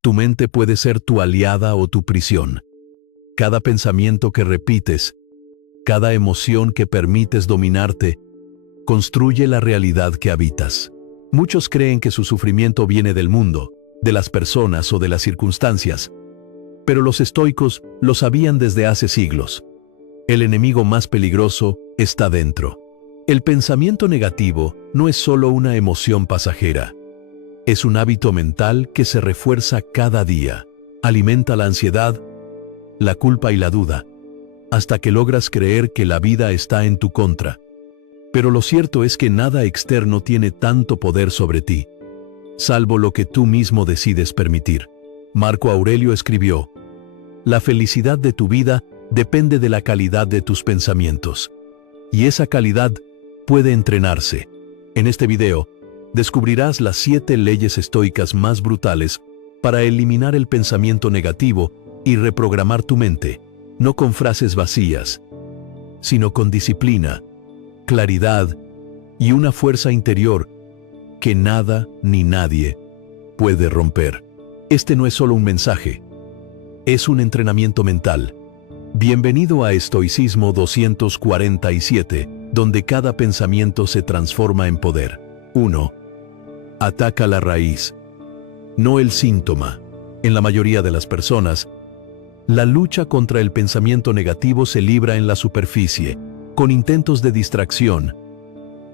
Tu mente puede ser tu aliada o tu prisión. Cada pensamiento que repites, cada emoción que permites dominarte, construye la realidad que habitas. Muchos creen que su sufrimiento viene del mundo, de las personas o de las circunstancias, pero los estoicos lo sabían desde hace siglos. El enemigo más peligroso está dentro. El pensamiento negativo no es solo una emoción pasajera. Es un hábito mental que se refuerza cada día. Alimenta la ansiedad, la culpa y la duda, hasta que logras creer que la vida está en tu contra. Pero lo cierto es que nada externo tiene tanto poder sobre ti, salvo lo que tú mismo decides permitir. Marco Aurelio escribió: la felicidad de tu vida depende de la calidad de tus pensamientos. Y esa calidad puede entrenarse. En este video, descubrirás las 7 leyes estoicas más brutales para eliminar el pensamiento negativo y reprogramar tu mente, no con frases vacías, sino con disciplina, claridad y una fuerza interior que nada ni nadie puede romper. Este no es solo un mensaje, es un entrenamiento mental. Bienvenido a Estoicismo 247, donde cada pensamiento se transforma en poder. 1. Ataca la raíz, no el síntoma. En la mayoría de las personas, la lucha contra el pensamiento negativo se libra en la superficie, con intentos de distracción,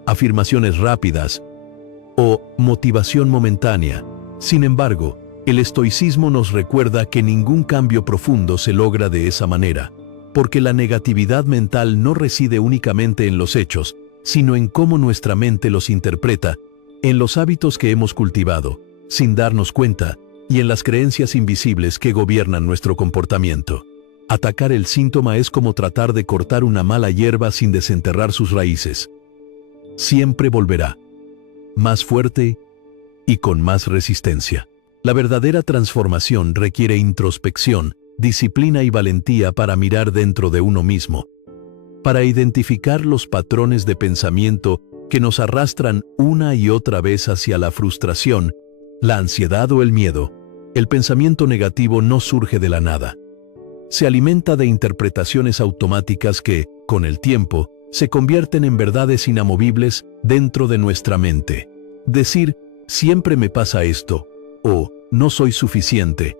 afirmaciones rápidas o motivación momentánea. Sin embargo, el estoicismo nos recuerda que ningún cambio profundo se logra de esa manera, porque la negatividad mental no reside únicamente en los hechos, sino en cómo nuestra mente los interpreta, en los hábitos que hemos cultivado, sin darnos cuenta, y en las creencias invisibles que gobiernan nuestro comportamiento. Atacar el síntoma es como tratar de cortar una mala hierba sin desenterrar sus raíces. Siempre volverá, más fuerte y con más resistencia. La verdadera transformación requiere introspección, disciplina y valentía para mirar dentro de uno mismo, para identificar los patrones de pensamiento que nos arrastran una y otra vez hacia la frustración, la ansiedad o el miedo. El pensamiento negativo no surge de la nada. Se alimenta de interpretaciones automáticas que, con el tiempo, se convierten en verdades inamovibles dentro de nuestra mente. Decir, siempre me pasa esto, o no soy suficiente,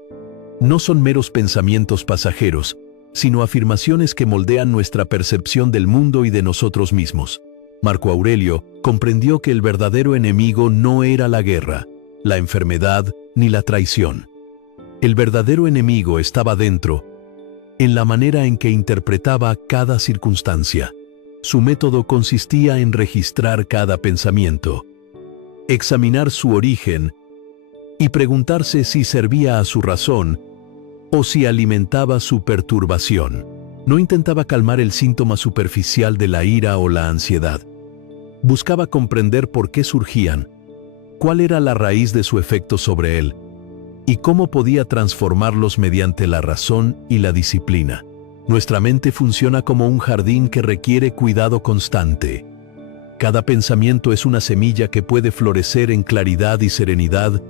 no son meros pensamientos pasajeros, sino afirmaciones que moldean nuestra percepción del mundo y de nosotros mismos. Marco Aurelio comprendió que el verdadero enemigo no era la guerra, la enfermedad ni la traición. El verdadero enemigo estaba dentro, en la manera en que interpretaba cada circunstancia. Su método consistía en registrar cada pensamiento, examinar su origen y preguntarse si servía a su razón o si alimentaba su perturbación. No intentaba calmar el síntoma superficial de la ira o la ansiedad. Buscaba comprender por qué surgían, cuál era la raíz de su efecto sobre él, y cómo podía transformarlos mediante la razón y la disciplina. Nuestra mente funciona como un jardín que requiere cuidado constante. Cada pensamiento es una semilla que puede florecer en claridad y serenidad,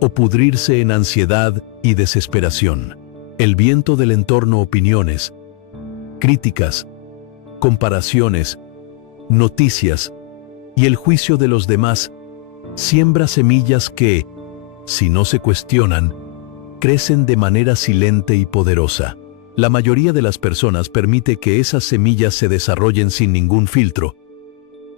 o pudrirse en ansiedad y desesperación. El viento del entorno, opiniones, críticas, comparaciones, noticias y el juicio de los demás siembra semillas que, si no se cuestionan, crecen de manera silente y poderosa. La mayoría de las personas permite que esas semillas se desarrollen sin ningún filtro,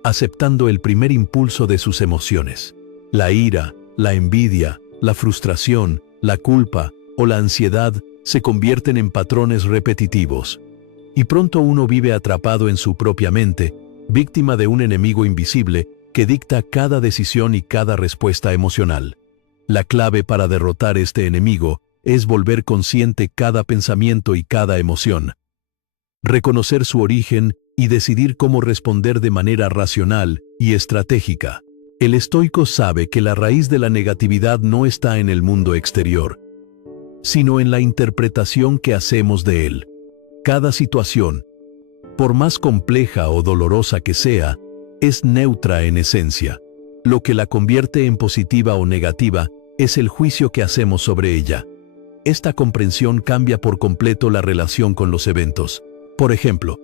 aceptando el primer impulso de sus emociones. La ira, la envidia, la frustración, la culpa o la ansiedad se convierten en patrones repetitivos. Y pronto uno vive atrapado en su propia mente, víctima de un enemigo invisible que dicta cada decisión y cada respuesta emocional. La clave para derrotar este enemigo es volver consciente cada pensamiento y cada emoción, reconocer su origen y decidir cómo responder de manera racional y estratégica. El estoico sabe que la raíz de la negatividad no está en el mundo exterior, sino en la interpretación que hacemos de él. Cada situación, por más compleja o dolorosa que sea, es neutra en esencia. Lo que la convierte en positiva o negativa es el juicio que hacemos sobre ella. Esta comprensión cambia por completo la relación con los eventos. Por ejemplo,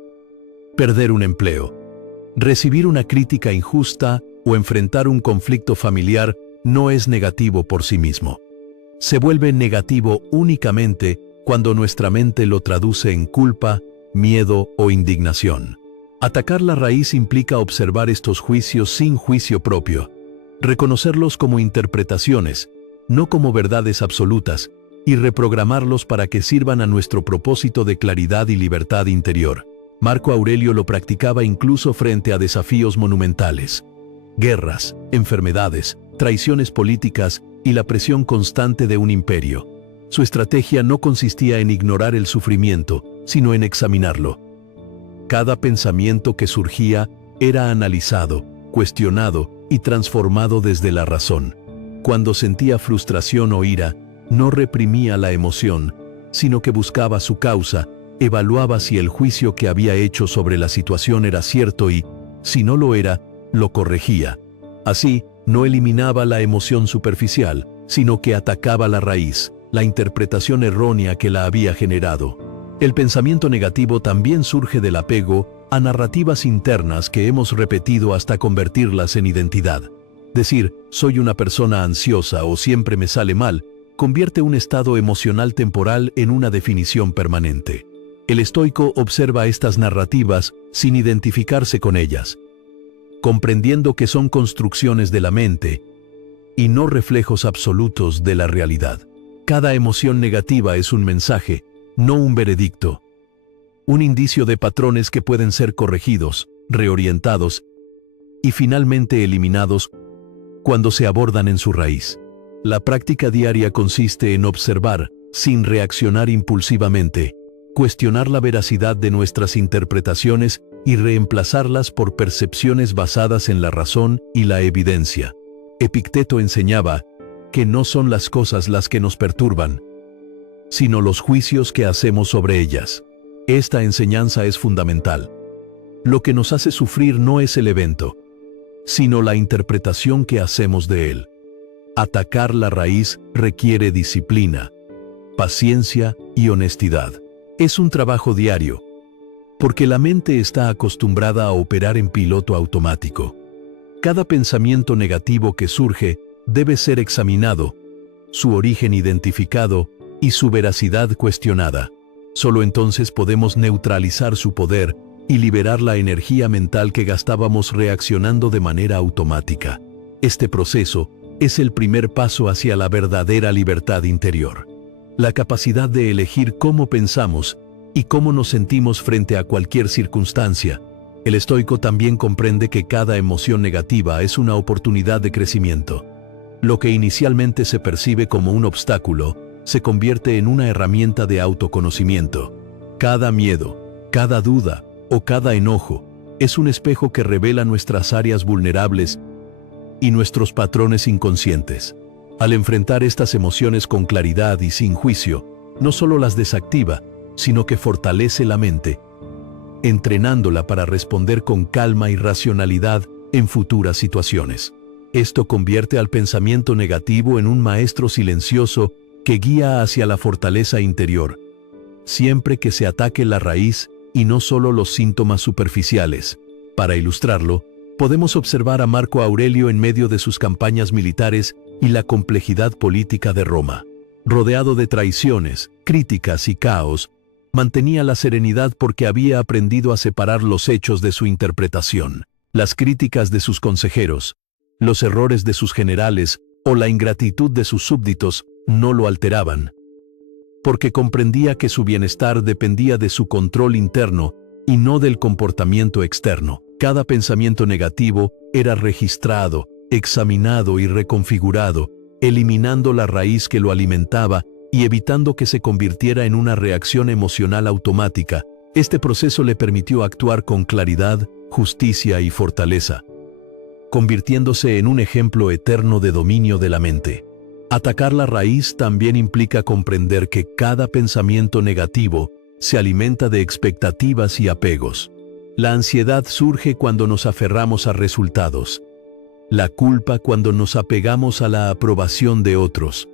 perder un empleo, recibir una crítica injusta o enfrentar un conflicto familiar no es negativo por sí mismo. Se vuelve negativo únicamente cuando nuestra mente lo traduce en culpa, miedo o indignación. Atacar la raíz implica observar estos juicios sin juicio propio, reconocerlos como interpretaciones, no como verdades absolutas, y reprogramarlos para que sirvan a nuestro propósito de claridad y libertad interior. Marco Aurelio lo practicaba incluso frente a desafíos monumentales: guerras, enfermedades, traiciones políticas y la presión constante de un imperio. Su estrategia no consistía en ignorar el sufrimiento, sino en examinarlo. Cada pensamiento que surgía era analizado, cuestionado y transformado desde la razón. Cuando sentía frustración o ira, no reprimía la emoción, sino que buscaba su causa, evaluaba si el juicio que había hecho sobre la situación era cierto y, si no lo era, lo corregía. Así, no eliminaba la emoción superficial, sino que atacaba la raíz, la interpretación errónea que la había generado. El pensamiento negativo también surge del apego a narrativas internas que hemos repetido hasta convertirlas en identidad. Decir, soy una persona ansiosa o siempre me sale mal, convierte un estado emocional temporal en una definición permanente. El estoico observa estas narrativas sin identificarse con ellas, comprendiendo que son construcciones de la mente y no reflejos absolutos de la realidad. Cada emoción negativa es un mensaje, no un veredicto. Un indicio de patrones que pueden ser corregidos, reorientados y finalmente eliminados cuando se abordan en su raíz. La práctica diaria consiste en observar, sin reaccionar impulsivamente, cuestionar la veracidad de nuestras interpretaciones y reemplazarlas por percepciones basadas en la razón y la evidencia. Epicteto enseñaba que no son las cosas las que nos perturban, sino los juicios que hacemos sobre ellas. Esta enseñanza es fundamental. Lo que nos hace sufrir no es el evento, sino la interpretación que hacemos de él. Atacar la raíz requiere disciplina, paciencia y honestidad. Es un trabajo diario, porque la mente está acostumbrada a operar en piloto automático. Cada pensamiento negativo que surge debe ser examinado, su origen identificado y su veracidad cuestionada. Solo entonces podemos neutralizar su poder y liberar la energía mental que gastábamos reaccionando de manera automática. Este proceso es el primer paso hacia la verdadera libertad interior. La capacidad de elegir cómo pensamos y cómo nos sentimos frente a cualquier circunstancia. El estoico también comprende que cada emoción negativa es una oportunidad de crecimiento. Lo que inicialmente se percibe como un obstáculo, se convierte en una herramienta de autoconocimiento. Cada miedo, cada duda o cada enojo es un espejo que revela nuestras áreas vulnerables y nuestros patrones inconscientes. Al enfrentar estas emociones con claridad y sin juicio, no solo las desactiva, sino que fortalece la mente, entrenándola para responder con calma y racionalidad en futuras situaciones. Esto convierte al pensamiento negativo en un maestro silencioso que guía hacia la fortaleza interior, siempre que se ataque la raíz y no solo los síntomas superficiales. Para ilustrarlo, podemos observar a Marco Aurelio en medio de sus campañas militares y la complejidad política de Roma. Rodeado de traiciones, críticas y caos, mantenía la serenidad porque había aprendido a separar los hechos de su interpretación. Las críticas de sus consejeros, los errores de sus generales o la ingratitud de sus súbditos no lo alteraban, porque comprendía que su bienestar dependía de su control interno y no del comportamiento externo. Cada pensamiento negativo era registrado, examinado y reconfigurado, eliminando la raíz que lo alimentaba y evitando que se convirtiera en una reacción emocional automática. Este proceso le permitió actuar con claridad, justicia y fortaleza, convirtiéndose en un ejemplo eterno de dominio de la mente. Atacar la raíz también implica comprender que cada pensamiento negativo se alimenta de expectativas y apegos. La ansiedad surge cuando nos aferramos a resultados, la culpa cuando nos apegamos a la aprobación de otros,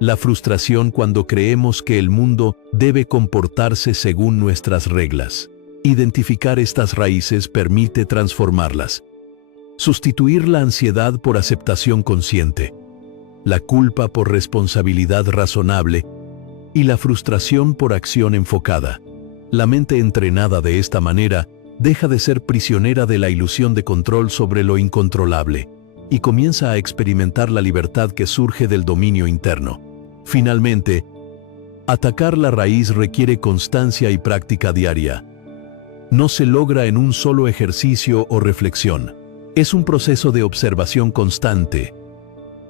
la frustración cuando creemos que el mundo debe comportarse según nuestras reglas. Identificar estas raíces permite transformarlas. Sustituir la ansiedad por aceptación consciente, la culpa por responsabilidad razonable y la frustración por acción enfocada. La mente entrenada de esta manera deja de ser prisionera de la ilusión de control sobre lo incontrolable y comienza a experimentar la libertad que surge del dominio interno. Finalmente, atacar la raíz requiere constancia y práctica diaria. No se logra en un solo ejercicio o reflexión. Es un proceso de observación constante,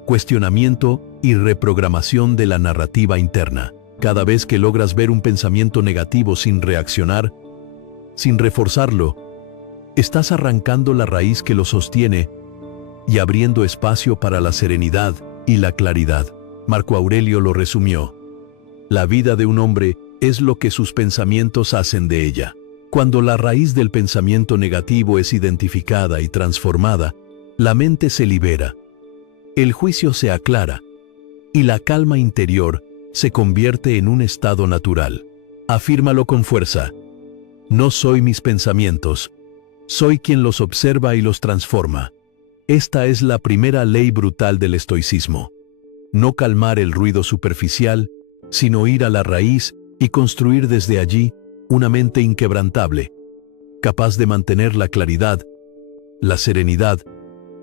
cuestionamiento y reprogramación de la narrativa interna. Cada vez que logras ver un pensamiento negativo sin reaccionar, sin reforzarlo, estás arrancando la raíz que lo sostiene y abriendo espacio para la serenidad y la claridad. Marco Aurelio lo resumió: la vida de un hombre es lo que sus pensamientos hacen de ella. Cuando la raíz del pensamiento negativo es identificada y transformada, la mente se libera, el juicio se aclara y la calma interior se convierte en un estado natural. Afírmalo con fuerza: no soy mis pensamientos, soy quien los observa y los transforma. Esta es la primera ley brutal del estoicismo. No calmar el ruido superficial, sino ir a la raíz y construir desde allí una mente inquebrantable, capaz de mantener la claridad, la serenidad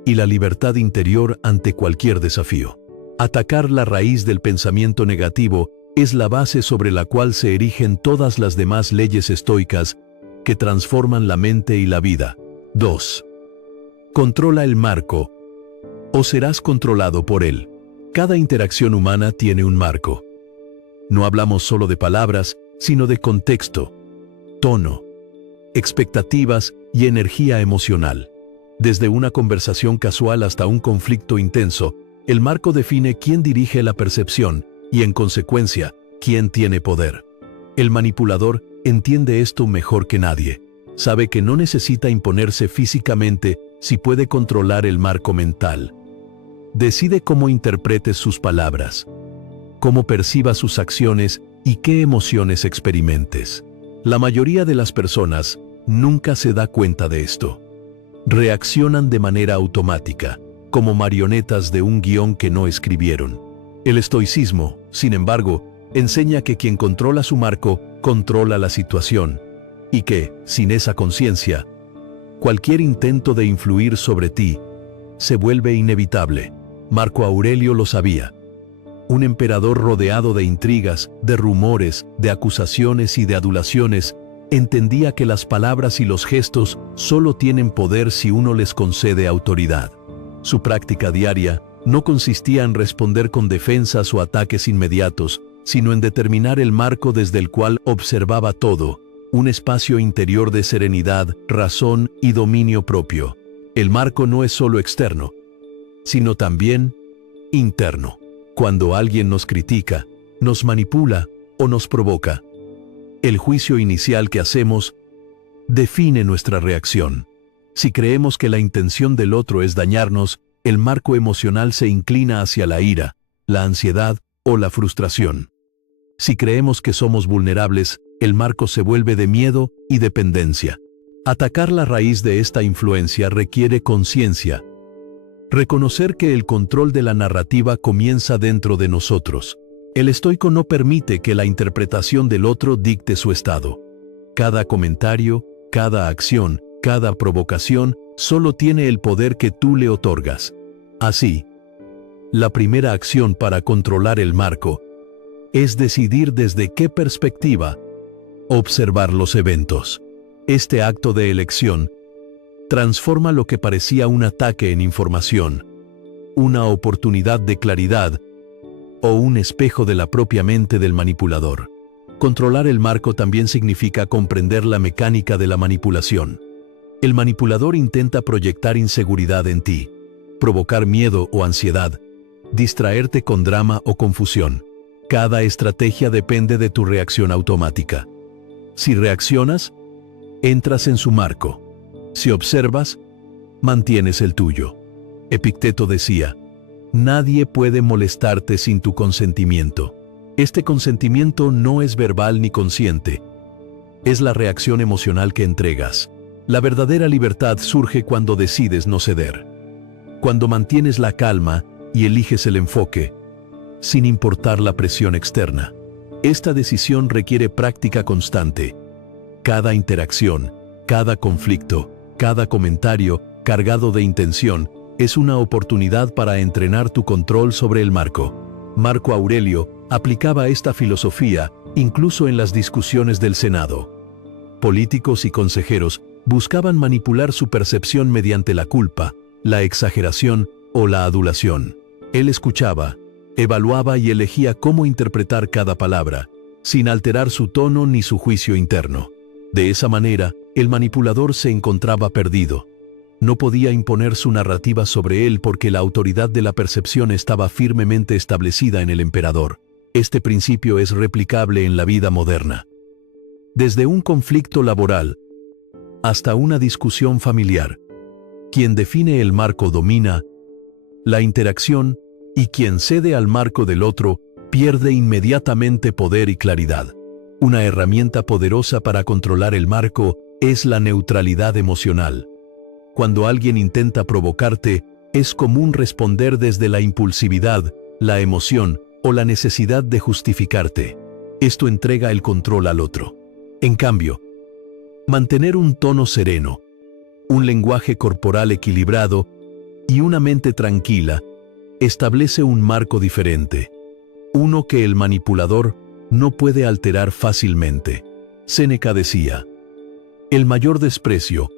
y la libertad interior ante cualquier desafío. Atacar la raíz del pensamiento negativo es la base sobre la cual se erigen todas las demás leyes estoicas que transforman la mente y la vida. 2. Controla el marco, o serás controlado por él. Cada interacción humana tiene un marco. No hablamos solo de palabras, sino de contexto, tono, expectativas y energía emocional. Desde una conversación casual hasta un conflicto intenso, el marco define quién dirige la percepción y, en consecuencia, quién tiene poder. El manipulador entiende esto mejor que nadie. Sabe que no necesita imponerse físicamente si puede controlar el marco mental. Decide cómo interpretes sus palabras, cómo percibas sus acciones y qué emociones experimentes. La mayoría de las personas nunca se da cuenta de esto. Reaccionan de manera automática, como marionetas de un guión que no escribieron. El estoicismo, sin embargo, enseña que quien controla su marco, controla la situación, y que, sin esa conciencia, cualquier intento de influir sobre ti se vuelve inevitable. Marco Aurelio lo sabía. Un emperador rodeado de intrigas, de rumores, de acusaciones y de adulaciones, entendía que las palabras y los gestos solo tienen poder si uno les concede autoridad. Su práctica diaria no consistía en responder con defensas o ataques inmediatos, sino en determinar el marco desde el cual observaba todo, un espacio interior de serenidad, razón y dominio propio. El marco no es solo externo, sino también interno. Cuando alguien nos critica, nos manipula o nos provoca, el juicio inicial que hacemos define nuestra reacción. Si creemos que la intención del otro es dañarnos, el marco emocional se inclina hacia la ira, la ansiedad o la frustración. Si creemos que somos vulnerables, el marco se vuelve de miedo y dependencia. Atacar la raíz de esta influencia requiere conciencia. Reconocer que el control de la narrativa comienza dentro de nosotros. El estoico no permite que la interpretación del otro dicte su estado. Cada comentario, cada acción, cada provocación solo tiene el poder que tú le otorgas. Así, la primera acción para controlar el marco es decidir desde qué perspectiva observar los eventos. Este acto de elección transforma lo que parecía un ataque en información, una oportunidad de claridad o un espejo de la propia mente del manipulador. Controlar el marco también significa comprender la mecánica de la manipulación. El manipulador intenta proyectar inseguridad en ti, provocar miedo o ansiedad, distraerte con drama o confusión. Cada estrategia depende de tu reacción automática. Si reaccionas, entras en su marco. Si observas, mantienes el tuyo. Epicteto decía, nadie puede molestarte sin tu consentimiento. Este consentimiento no es verbal ni consciente. Es la reacción emocional que entregas. La verdadera libertad surge cuando decides no ceder. Cuando mantienes la calma y eliges el enfoque, sin importar la presión externa. Esta decisión requiere práctica constante. Cada interacción, cada conflicto, cada comentario cargado de intención es una oportunidad para entrenar tu control sobre el marco. Marco Aurelio aplicaba esta filosofía incluso en las discusiones del Senado. Políticos y consejeros buscaban manipular su percepción mediante la culpa, la exageración o la adulación. Él escuchaba, evaluaba y elegía cómo interpretar cada palabra, sin alterar su tono ni su juicio interno. De esa manera, el manipulador se encontraba perdido. No podía imponer su narrativa sobre él porque la autoridad de la percepción estaba firmemente establecida en el emperador. Este principio es replicable en la vida moderna. Desde un conflicto laboral hasta una discusión familiar, quien define el marco domina la interacción y quien cede al marco del otro pierde inmediatamente poder y claridad. Una herramienta poderosa para controlar el marco es la neutralidad emocional. Cuando alguien intenta provocarte, es común responder desde la impulsividad, la emoción o la necesidad de justificarte. Esto entrega el control al otro. En cambio, mantener un tono sereno, un lenguaje corporal equilibrado y una mente tranquila establece un marco diferente, uno que el manipulador no puede alterar fácilmente. Séneca decía, el mayor desprecio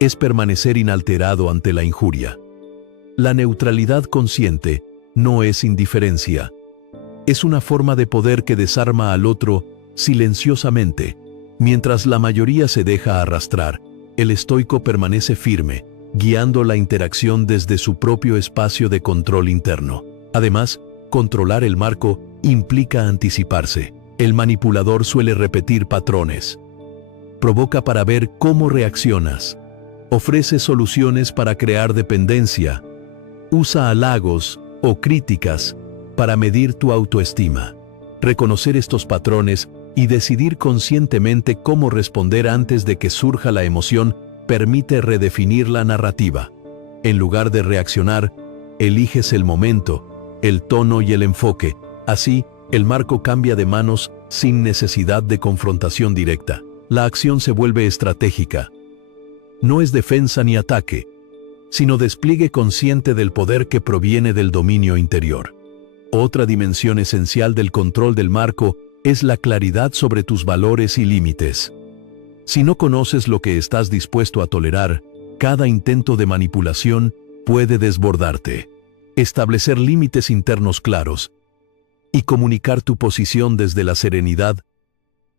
es permanecer inalterado ante la injuria. La neutralidad consciente no es indiferencia. Es una forma de poder que desarma al otro silenciosamente. Mientras la mayoría se deja arrastrar, el estoico permanece firme, guiando la interacción desde su propio espacio de control interno. Además, controlar el marco implica anticiparse. El manipulador suele repetir patrones. Provoca para ver cómo reaccionas. Ofrece soluciones para crear dependencia. Usa halagos o críticas para medir tu autoestima. Reconocer estos patrones y decidir conscientemente cómo responder antes de que surja la emoción permite redefinir la narrativa. En lugar de reaccionar, eliges el momento, el tono y el enfoque. Así, el marco cambia de manos sin necesidad de confrontación directa. La acción se vuelve estratégica. No es defensa ni ataque, sino despliegue consciente del poder que proviene del dominio interior. Otra dimensión esencial del control del marco es la claridad sobre tus valores y límites. Si no conoces lo que estás dispuesto a tolerar, cada intento de manipulación puede desbordarte. Establecer límites internos claros y comunicar tu posición desde la serenidad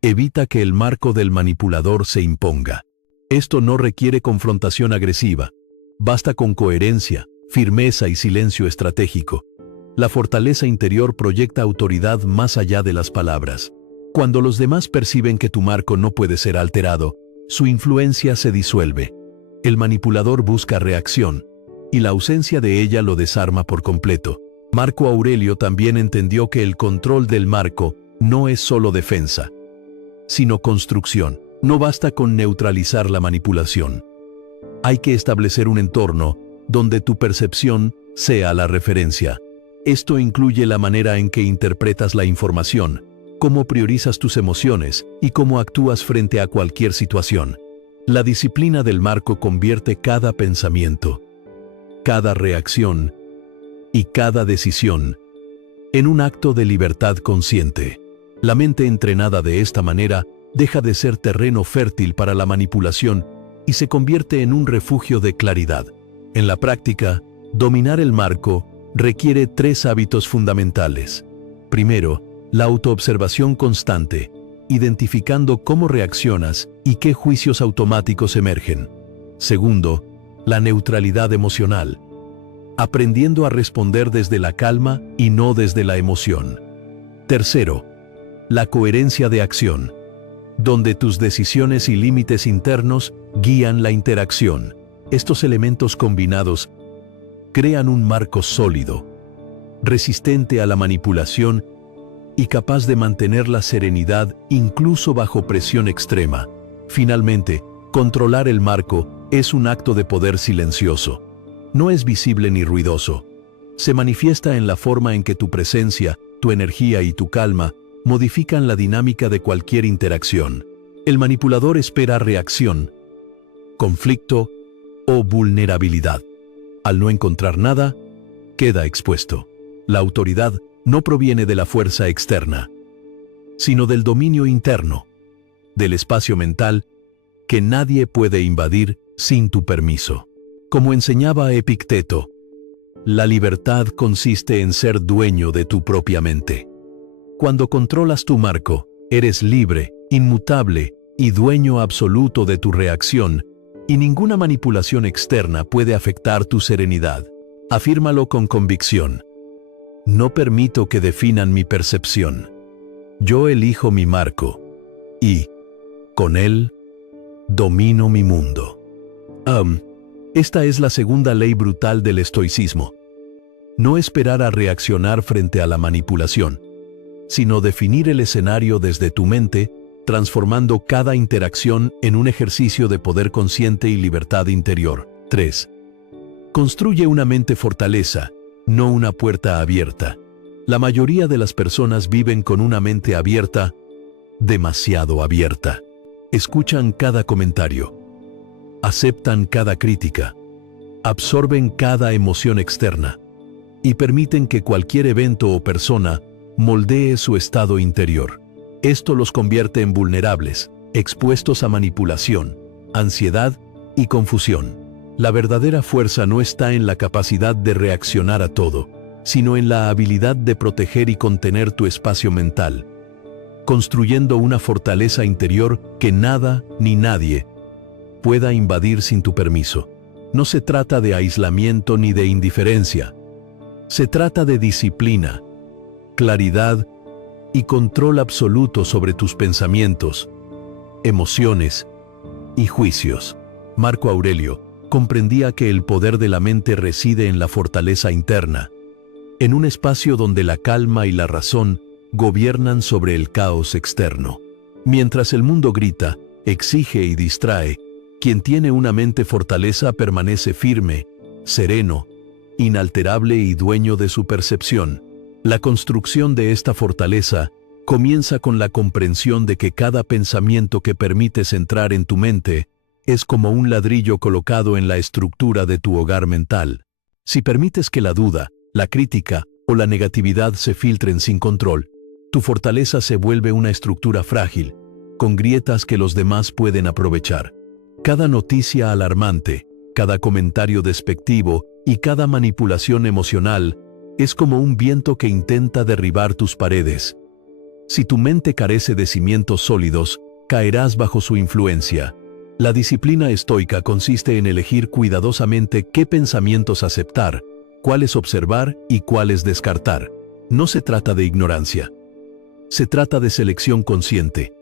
evita que el marco del manipulador se imponga. Esto no requiere confrontación agresiva. Basta con coherencia, firmeza y silencio estratégico. La fortaleza interior proyecta autoridad más allá de las palabras. Cuando los demás perciben que tu marco no puede ser alterado, su influencia se disuelve. El manipulador busca reacción, y la ausencia de ella lo desarma por completo. Marco Aurelio también entendió que el control del marco no es solo defensa, sino construcción. No basta con neutralizar la manipulación. Hay que establecer un entorno donde tu percepción sea la referencia. Esto incluye la manera en que interpretas la información, cómo priorizas tus emociones y cómo actúas frente a cualquier situación. La disciplina del marco convierte cada pensamiento, cada reacción y cada decisión en un acto de libertad consciente. La mente entrenada de esta manera deja de ser terreno fértil para la manipulación y se convierte en un refugio de claridad. En la práctica, dominar el marco requiere 3 hábitos fundamentales. Primero, la autoobservación constante, identificando cómo reaccionas y qué juicios automáticos emergen. Segundo, la neutralidad emocional, aprendiendo a responder desde la calma y no desde la emoción. Tercero, la coherencia de acción, donde tus decisiones y límites internos guían la interacción. Estos elementos combinados crean un marco sólido, resistente a la manipulación y capaz de mantener la serenidad incluso bajo presión extrema. Finalmente, controlar el marco es un acto de poder silencioso. No es visible ni ruidoso. Se manifiesta en la forma en que tu presencia, tu energía y tu calma modifican la dinámica de cualquier interacción. El manipulador espera reacción, conflicto o vulnerabilidad. Al no encontrar nada, queda expuesto. La autoridad no proviene de la fuerza externa, sino del dominio interno, del espacio mental que nadie puede invadir sin tu permiso. Como enseñaba Epicteto, la libertad consiste en ser dueño de tu propia mente. Cuando controlas tu marco, eres libre, inmutable y dueño absoluto de tu reacción, y ninguna manipulación externa puede afectar tu serenidad. Afírmalo con convicción. No permito que definan mi percepción. Yo elijo mi marco y, con él, domino mi mundo. Esta es la segunda ley brutal del estoicismo. No esperar a reaccionar frente a la manipulación, sino definir el escenario desde tu mente, transformando cada interacción en un ejercicio de poder consciente y libertad interior. 3. Construye una mente fortaleza, no una puerta abierta. La mayoría de las personas viven con una mente abierta, demasiado abierta. Escuchan cada comentario, aceptan cada crítica, absorben cada emoción externa y permiten que cualquier evento o persona moldee su estado interior. Esto los convierte en vulnerables, expuestos a manipulación, ansiedad y confusión. La verdadera fuerza no está en la capacidad de reaccionar a todo, sino en la habilidad de proteger y contener tu espacio mental, construyendo una fortaleza interior que nada ni nadie pueda invadir sin tu permiso. No se trata de aislamiento ni de indiferencia. Se trata de disciplina, claridad y control absoluto sobre tus pensamientos, emociones y juicios. Marco Aurelio comprendía que el poder de la mente reside en la fortaleza interna, en un espacio donde la calma y la razón gobiernan sobre el caos externo. Mientras el mundo grita, exige y distrae, quien tiene una mente fortaleza permanece firme, sereno, inalterable y dueño de su percepción. La construcción de esta fortaleza comienza con la comprensión de que cada pensamiento que permites entrar en tu mente es como un ladrillo colocado en la estructura de tu hogar mental. Si permites que la duda, la crítica o la negatividad se filtren sin control, tu fortaleza se vuelve una estructura frágil, con grietas que los demás pueden aprovechar. Cada noticia alarmante, cada comentario despectivo y cada manipulación emocional es como un viento que intenta derribar tus paredes. Si tu mente carece de cimientos sólidos, caerás bajo su influencia. La disciplina estoica consiste en elegir cuidadosamente qué pensamientos aceptar, cuáles observar y cuáles descartar. No se trata de ignorancia. Se trata de selección consciente,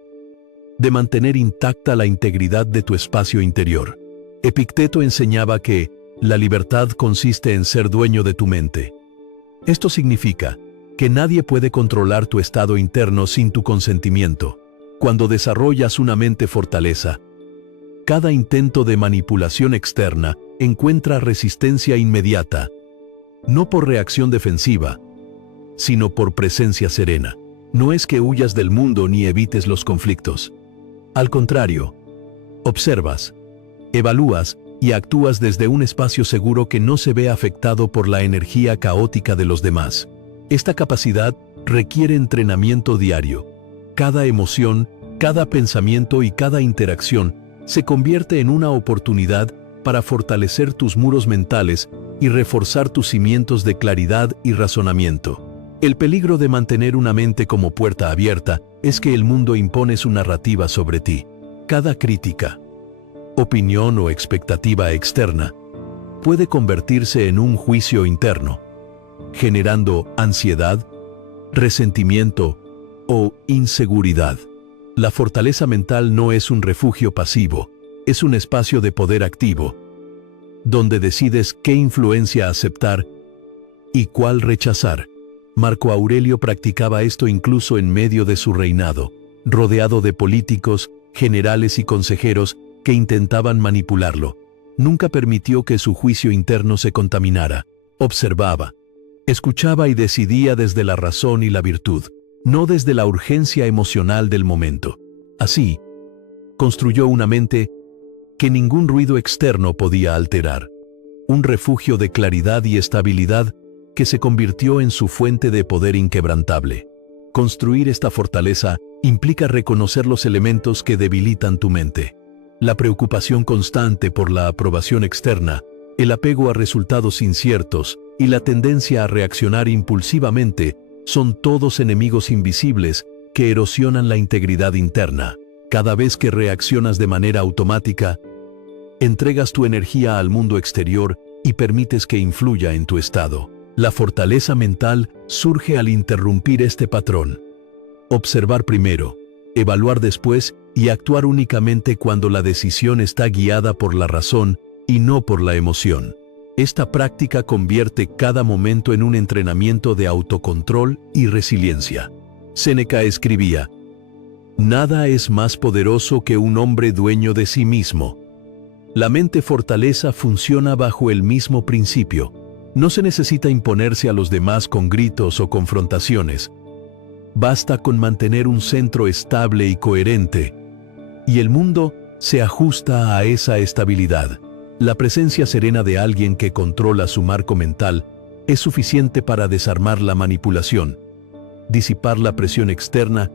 de mantener intacta la integridad de tu espacio interior. Epicteto enseñaba que la libertad consiste en ser dueño de tu mente. Esto significa que nadie puede controlar tu estado interno sin tu consentimiento. Cuando desarrollas una mente fortaleza, cada intento de manipulación externa encuentra resistencia inmediata, no por reacción defensiva, sino por presencia serena. No es que huyas del mundo ni evites los conflictos. Al contrario, observas, evalúas y actúas desde un espacio seguro que no se ve afectado por la energía caótica de los demás. Esta capacidad requiere entrenamiento diario. Cada emoción, cada pensamiento y cada interacción se convierte en una oportunidad para fortalecer tus muros mentales y reforzar tus cimientos de claridad y razonamiento. El peligro de mantener una mente como puerta abierta es que el mundo impone su narrativa sobre ti. Cada crítica, opinión o expectativa externa puede convertirse en un juicio interno, generando ansiedad, resentimiento o inseguridad. La fortaleza mental no es un refugio pasivo, es un espacio de poder activo, donde decides qué influencia aceptar y cuál rechazar. Marco Aurelio practicaba esto incluso en medio de su reinado, rodeado de políticos, generales y consejeros que intentaban manipularlo. Nunca permitió que su juicio interno se contaminara. Observaba, escuchaba y decidía desde la razón y la virtud, no desde la urgencia emocional del momento. Así, construyó una mente que ningún ruido externo podía alterar, un refugio de claridad y estabilidad que se convirtió en su fuente de poder inquebrantable. Construir esta fortaleza implica reconocer los elementos que debilitan tu mente. La preocupación constante por la aprobación externa, el apego a resultados inciertos y la tendencia a reaccionar impulsivamente son todos enemigos invisibles que erosionan la integridad interna. Cada vez que reaccionas de manera automática, entregas tu energía al mundo exterior y permites que influya en tu estado. La fortaleza mental surge al interrumpir este patrón. Observar primero, evaluar después y actuar únicamente cuando la decisión está guiada por la razón y no por la emoción. Esta práctica convierte cada momento en un entrenamiento de autocontrol y resiliencia. Séneca escribía: "Nada es más poderoso que un hombre dueño de sí mismo". La mente fortaleza funciona bajo el mismo principio. No se necesita imponerse a los demás con gritos o confrontaciones. Basta con mantener un centro estable y coherente, y el mundo se ajusta a esa estabilidad. La presencia serena de alguien que controla su marco mental es suficiente para desarmar la manipulación, disipar la presión externa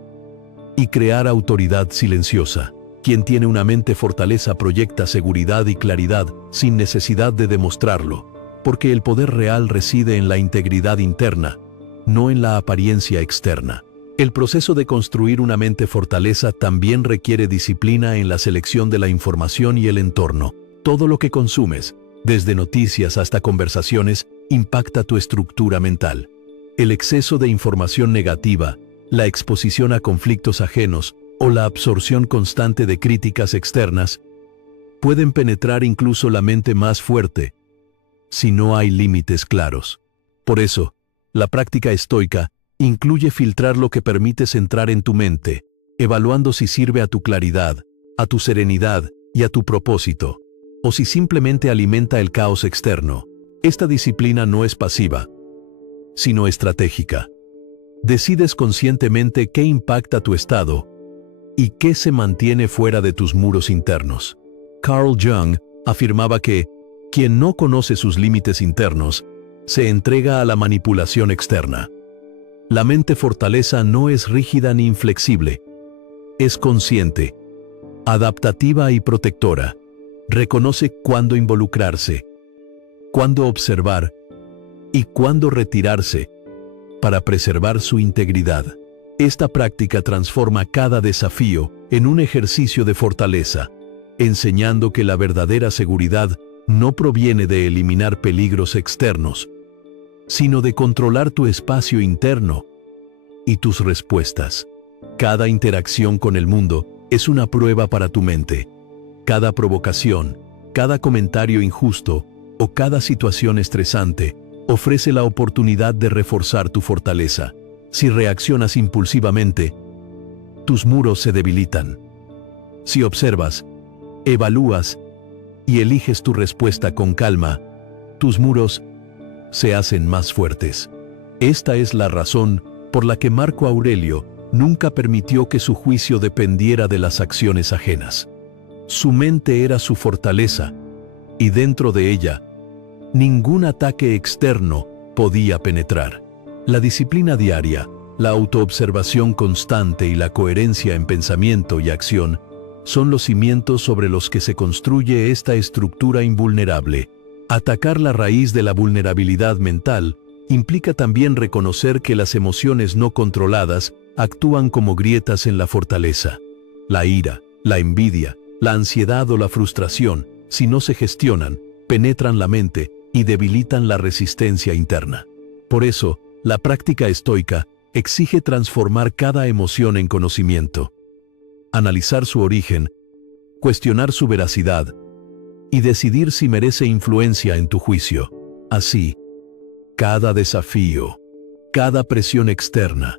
y crear autoridad silenciosa. Quien tiene una mente fortaleza proyecta seguridad y claridad sin necesidad de demostrarlo, porque el poder real reside en la integridad interna, no en la apariencia externa. El proceso de construir una mente fortaleza también requiere disciplina en la selección de la información y el entorno. Todo lo que consumes, desde noticias hasta conversaciones, impacta tu estructura mental. El exceso de información negativa, la exposición a conflictos ajenos o la absorción constante de críticas externas pueden penetrar incluso la mente más fuerte, si no hay límites claros. Por eso, la práctica estoica incluye filtrar lo que permites entrar en tu mente, evaluando si sirve a tu claridad, a tu serenidad y a tu propósito, o si simplemente alimenta el caos externo. Esta disciplina no es pasiva, sino estratégica. Decides conscientemente qué impacta tu estado y qué se mantiene fuera de tus muros internos. Carl Jung afirmaba que quien no conoce sus límites internos se entrega a la manipulación externa. La mente fortaleza no es rígida ni inflexible. Es consciente, adaptativa y protectora. Reconoce cuándo involucrarse, cuándo observar y cuándo retirarse para preservar su integridad. Esta práctica transforma cada desafío en un ejercicio de fortaleza, enseñando que la verdadera seguridad no proviene de eliminar peligros externos, sino de controlar tu espacio interno y tus respuestas. Cada interacción con el mundo es una prueba para tu mente. Cada provocación, cada comentario injusto o cada situación estresante ofrece la oportunidad de reforzar tu fortaleza. Si reaccionas impulsivamente, tus muros se debilitan. Si observas, evalúas y eliges tu respuesta con calma, tus muros se hacen más fuertes. Esta es la razón por la que Marco Aurelio nunca permitió que su juicio dependiera de las acciones ajenas. Su mente era su fortaleza, y dentro de ella, ningún ataque externo podía penetrar. La disciplina diaria, la autoobservación constante y la coherencia en pensamiento y acción son los cimientos sobre los que se construye esta estructura invulnerable. Atacar la raíz de la vulnerabilidad mental implica también reconocer que las emociones no controladas actúan como grietas en la fortaleza. La ira, la envidia, la ansiedad o la frustración, si no se gestionan, penetran la mente y debilitan la resistencia interna. Por eso, la práctica estoica exige transformar cada emoción en conocimiento, analizar su origen, cuestionar su veracidad y decidir si merece influencia en tu juicio. Así, cada desafío, cada presión externa,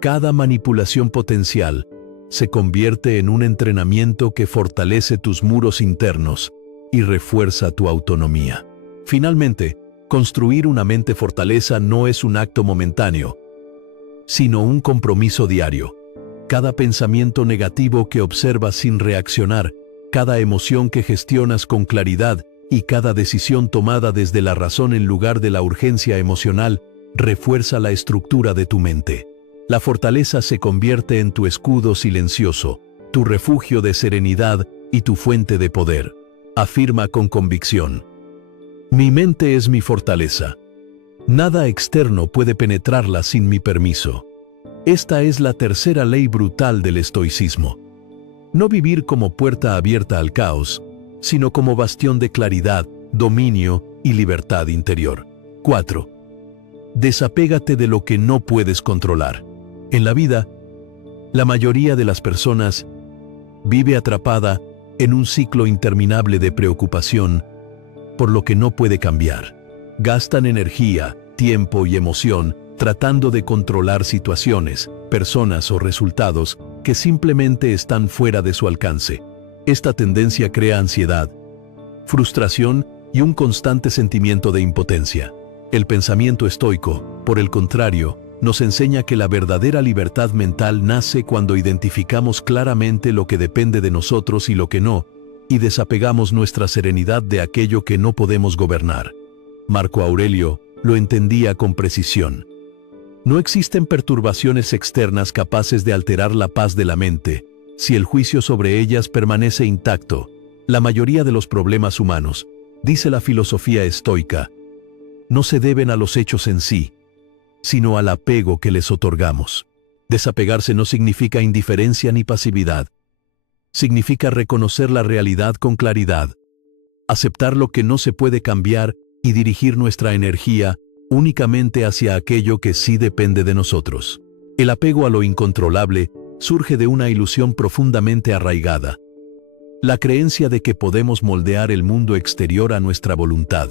cada manipulación potencial se convierte en un entrenamiento que fortalece tus muros internos y refuerza tu autonomía. Finalmente, construir una mente fortaleza no es un acto momentáneo, sino un compromiso diario. Cada pensamiento negativo que observas sin reaccionar, cada emoción que gestionas con claridad y cada decisión tomada desde la razón en lugar de la urgencia emocional refuerza la estructura de tu mente. La fortaleza se convierte en tu escudo silencioso, tu refugio de serenidad y tu fuente de poder. Afirma con convicción: mi mente es mi fortaleza. Nada externo puede penetrarla sin mi permiso. Esta es la tercera ley brutal del estoicismo. No vivir como puerta abierta al caos, sino como bastión de claridad, dominio y libertad interior. 4. Desapégate de lo que no puedes controlar. En la vida, la mayoría de las personas vive atrapada en un ciclo interminable de preocupación por lo que no puede cambiar. Gastan energía, tiempo y emoción tratando de controlar situaciones, personas o resultados que simplemente están fuera de su alcance. Esta tendencia crea ansiedad, frustración y un constante sentimiento de impotencia. El pensamiento estoico, por el contrario, nos enseña que la verdadera libertad mental nace cuando identificamos claramente lo que depende de nosotros y lo que no, y desapegamos nuestra serenidad de aquello que no podemos gobernar. Marco Aurelio lo entendía con precisión. No existen perturbaciones externas capaces de alterar la paz de la mente, si el juicio sobre ellas permanece intacto. La mayoría de los problemas humanos, dice la filosofía estoica, no se deben a los hechos en sí, sino al apego que les otorgamos. Desapegarse no significa indiferencia ni pasividad. Significa reconocer la realidad con claridad, aceptar lo que no se puede cambiar y dirigir nuestra energía únicamente hacia aquello que sí depende de nosotros. El apego a lo incontrolable surge de una ilusión profundamente arraigada, la creencia de que podemos moldear el mundo exterior a nuestra voluntad.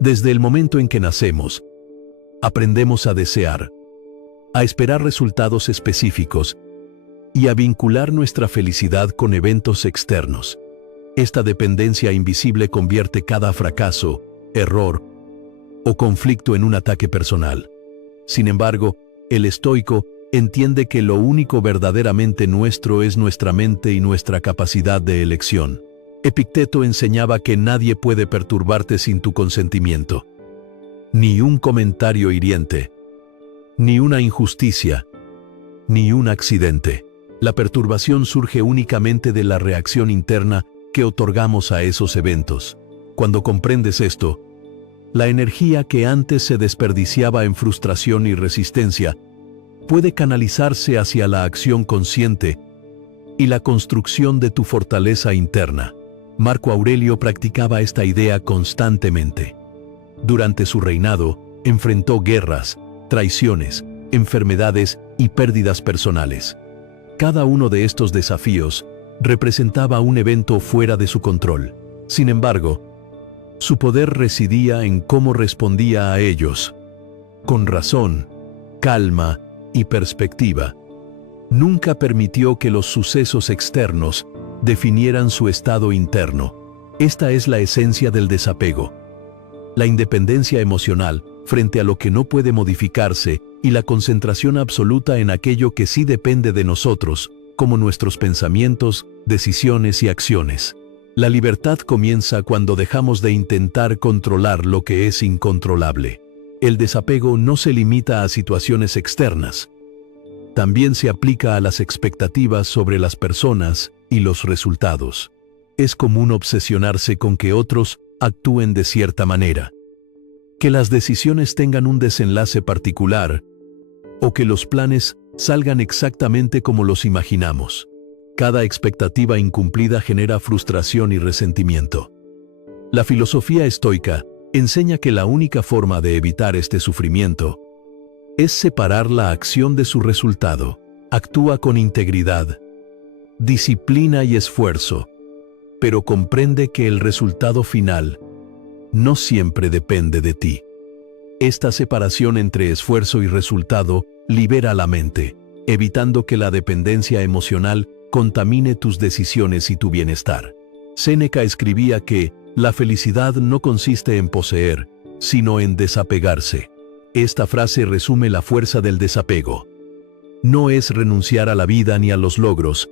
Desde el momento en que nacemos, aprendemos a desear, a esperar resultados específicos y a vincular nuestra felicidad con eventos externos. Esta dependencia invisible convierte cada fracaso, error o conflicto en un ataque personal. Sin embargo, el estoico entiende que lo único verdaderamente nuestro es nuestra mente y nuestra capacidad de elección. Epicteto enseñaba que nadie puede perturbarte sin tu consentimiento. Ni un comentario hiriente, ni una injusticia, ni un accidente. La perturbación surge únicamente de la reacción interna que otorgamos a esos eventos. Cuando comprendes esto, la energía que antes se desperdiciaba en frustración y resistencia puede canalizarse hacia la acción consciente y la construcción de tu fortaleza interna. Marco Aurelio practicaba esta idea constantemente. Durante su reinado, enfrentó guerras, traiciones, enfermedades y pérdidas personales. Cada uno de estos desafíos representaba un evento fuera de su control. Sin embargo, su poder residía en cómo respondía a ellos. Con razón, calma y perspectiva. Nunca permitió que los sucesos externos definieran su estado interno. Esta es la esencia del desapego. La independencia emocional frente a lo que no puede modificarse y la concentración absoluta en aquello que sí depende de nosotros, como nuestros pensamientos, decisiones y acciones. La libertad comienza cuando dejamos de intentar controlar lo que es incontrolable. El desapego no se limita a situaciones externas. También se aplica a las expectativas sobre las personas y los resultados. Es común obsesionarse con que otros actúen de cierta manera, que las decisiones tengan un desenlace particular, o que los planes salgan exactamente como los imaginamos. Cada expectativa incumplida genera frustración y resentimiento. La filosofía estoica enseña que la única forma de evitar este sufrimiento es separar la acción de su resultado. Actúa con integridad, disciplina y esfuerzo, pero comprende que el resultado final no siempre depende de ti. Esta separación entre esfuerzo y resultado libera la mente, evitando que la dependencia emocional contamine tus decisiones y tu bienestar. Séneca escribía que la felicidad no consiste en poseer, sino en desapegarse. Esta frase resume la fuerza del desapego. No es renunciar a la vida ni a los logros,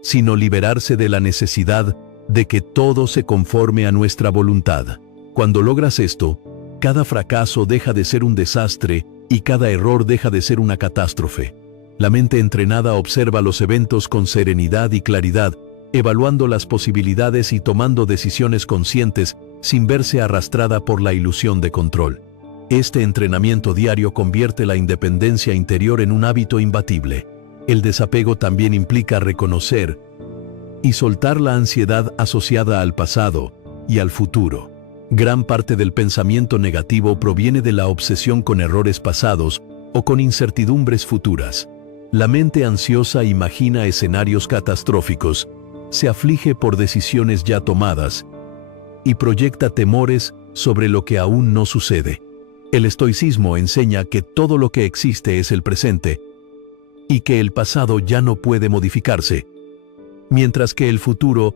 sino liberarse de la necesidad de que todo se conforme a nuestra voluntad. Cuando logras esto, cada fracaso deja de ser un desastre y cada error deja de ser una catástrofe. La mente entrenada observa los eventos con serenidad y claridad, evaluando las posibilidades y tomando decisiones conscientes sin verse arrastrada por la ilusión de control. Este entrenamiento diario convierte la independencia interior en un hábito imbatible. El desapego también implica reconocer y soltar la ansiedad asociada al pasado y al futuro. Gran parte del pensamiento negativo proviene de la obsesión con errores pasados o con incertidumbres futuras. La mente ansiosa imagina escenarios catastróficos, se aflige por decisiones ya tomadas y proyecta temores sobre lo que aún no sucede. El estoicismo enseña que todo lo que existe es el presente y que el pasado ya no puede modificarse, mientras que el futuro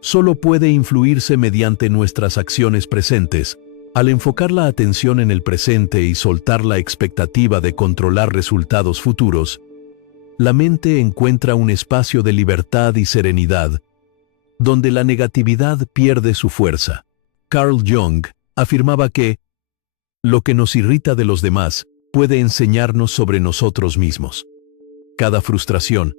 solo puede influirse mediante nuestras acciones presentes. Al enfocar la atención en el presente y soltar la expectativa de controlar resultados futuros, la mente encuentra un espacio de libertad y serenidad, donde la negatividad pierde su fuerza. Carl Jung afirmaba que lo que nos irrita de los demás puede enseñarnos sobre nosotros mismos. Cada frustración,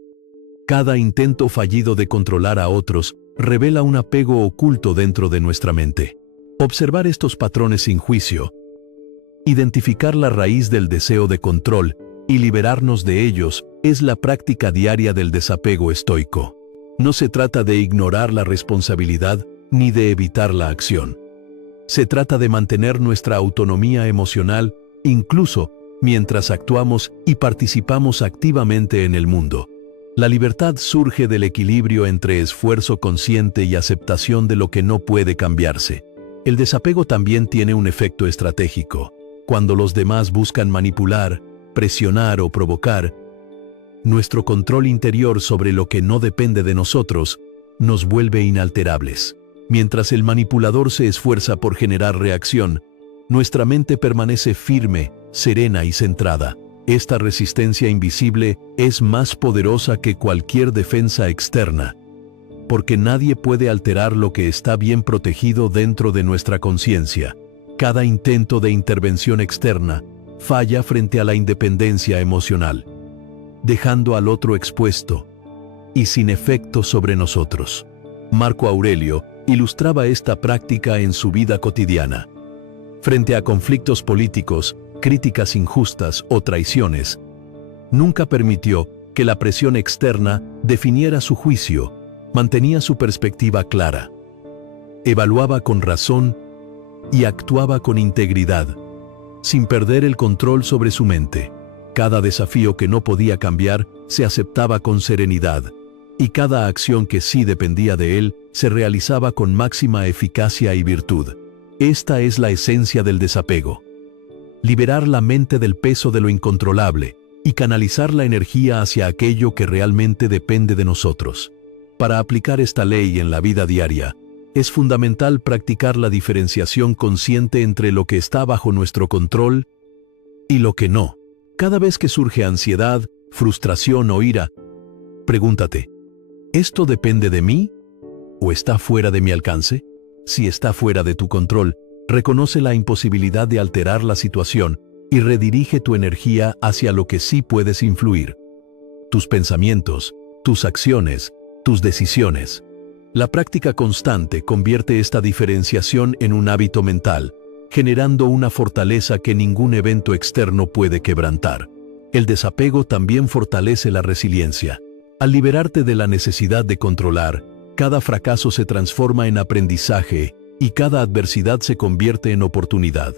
cada intento fallido de controlar a otros, revela un apego oculto dentro de nuestra mente. Observar estos patrones sin juicio, identificar la raíz del deseo de control y liberarnos de ellos es la práctica diaria del desapego estoico. No se trata de ignorar la responsabilidad ni de evitar la acción. Se trata de mantener nuestra autonomía emocional, incluso mientras actuamos y participamos activamente en el mundo. La libertad surge del equilibrio entre esfuerzo consciente y aceptación de lo que no puede cambiarse. El desapego también tiene un efecto estratégico. Cuando los demás buscan manipular, presionar o provocar, nuestro control interior sobre lo que no depende de nosotros nos vuelve inalterables. Mientras el manipulador se esfuerza por generar reacción, nuestra mente permanece firme, serena y centrada. Esta resistencia invisible es más poderosa que cualquier defensa externa, porque nadie puede alterar lo que está bien protegido dentro de nuestra conciencia. Cada intento de intervención externa falla frente a la independencia emocional, dejando al otro expuesto y sin efecto sobre nosotros. Marco Aurelio ilustraba esta práctica en su vida cotidiana. Frente a conflictos políticos, críticas injustas o traiciones, nunca permitió que la presión externa definiera su juicio, mantenía su perspectiva clara, evaluaba con razón y actuaba con integridad, sin perder el control sobre su mente. Cada desafío que no podía cambiar se aceptaba con serenidad, y cada acción que sí dependía de él se realizaba con máxima eficacia y virtud. Esta es la esencia del desapego. Liberar la mente del peso de lo incontrolable y canalizar la energía hacia aquello que realmente depende de nosotros. Para aplicar esta ley en la vida diaria, es fundamental practicar la diferenciación consciente entre lo que está bajo nuestro control y lo que no. Cada vez que surge ansiedad, frustración o ira, pregúntate, ¿esto depende de mí o está fuera de mi alcance? Si está fuera de tu control, reconoce la imposibilidad de alterar la situación y redirige tu energía hacia lo que sí puedes influir: tus pensamientos, tus acciones, tus decisiones. La práctica constante convierte esta diferenciación en un hábito mental, generando una fortaleza que ningún evento externo puede quebrantar. El desapego también fortalece la resiliencia. Al liberarte de la necesidad de controlar, cada fracaso se transforma en aprendizaje y cada adversidad se convierte en oportunidad.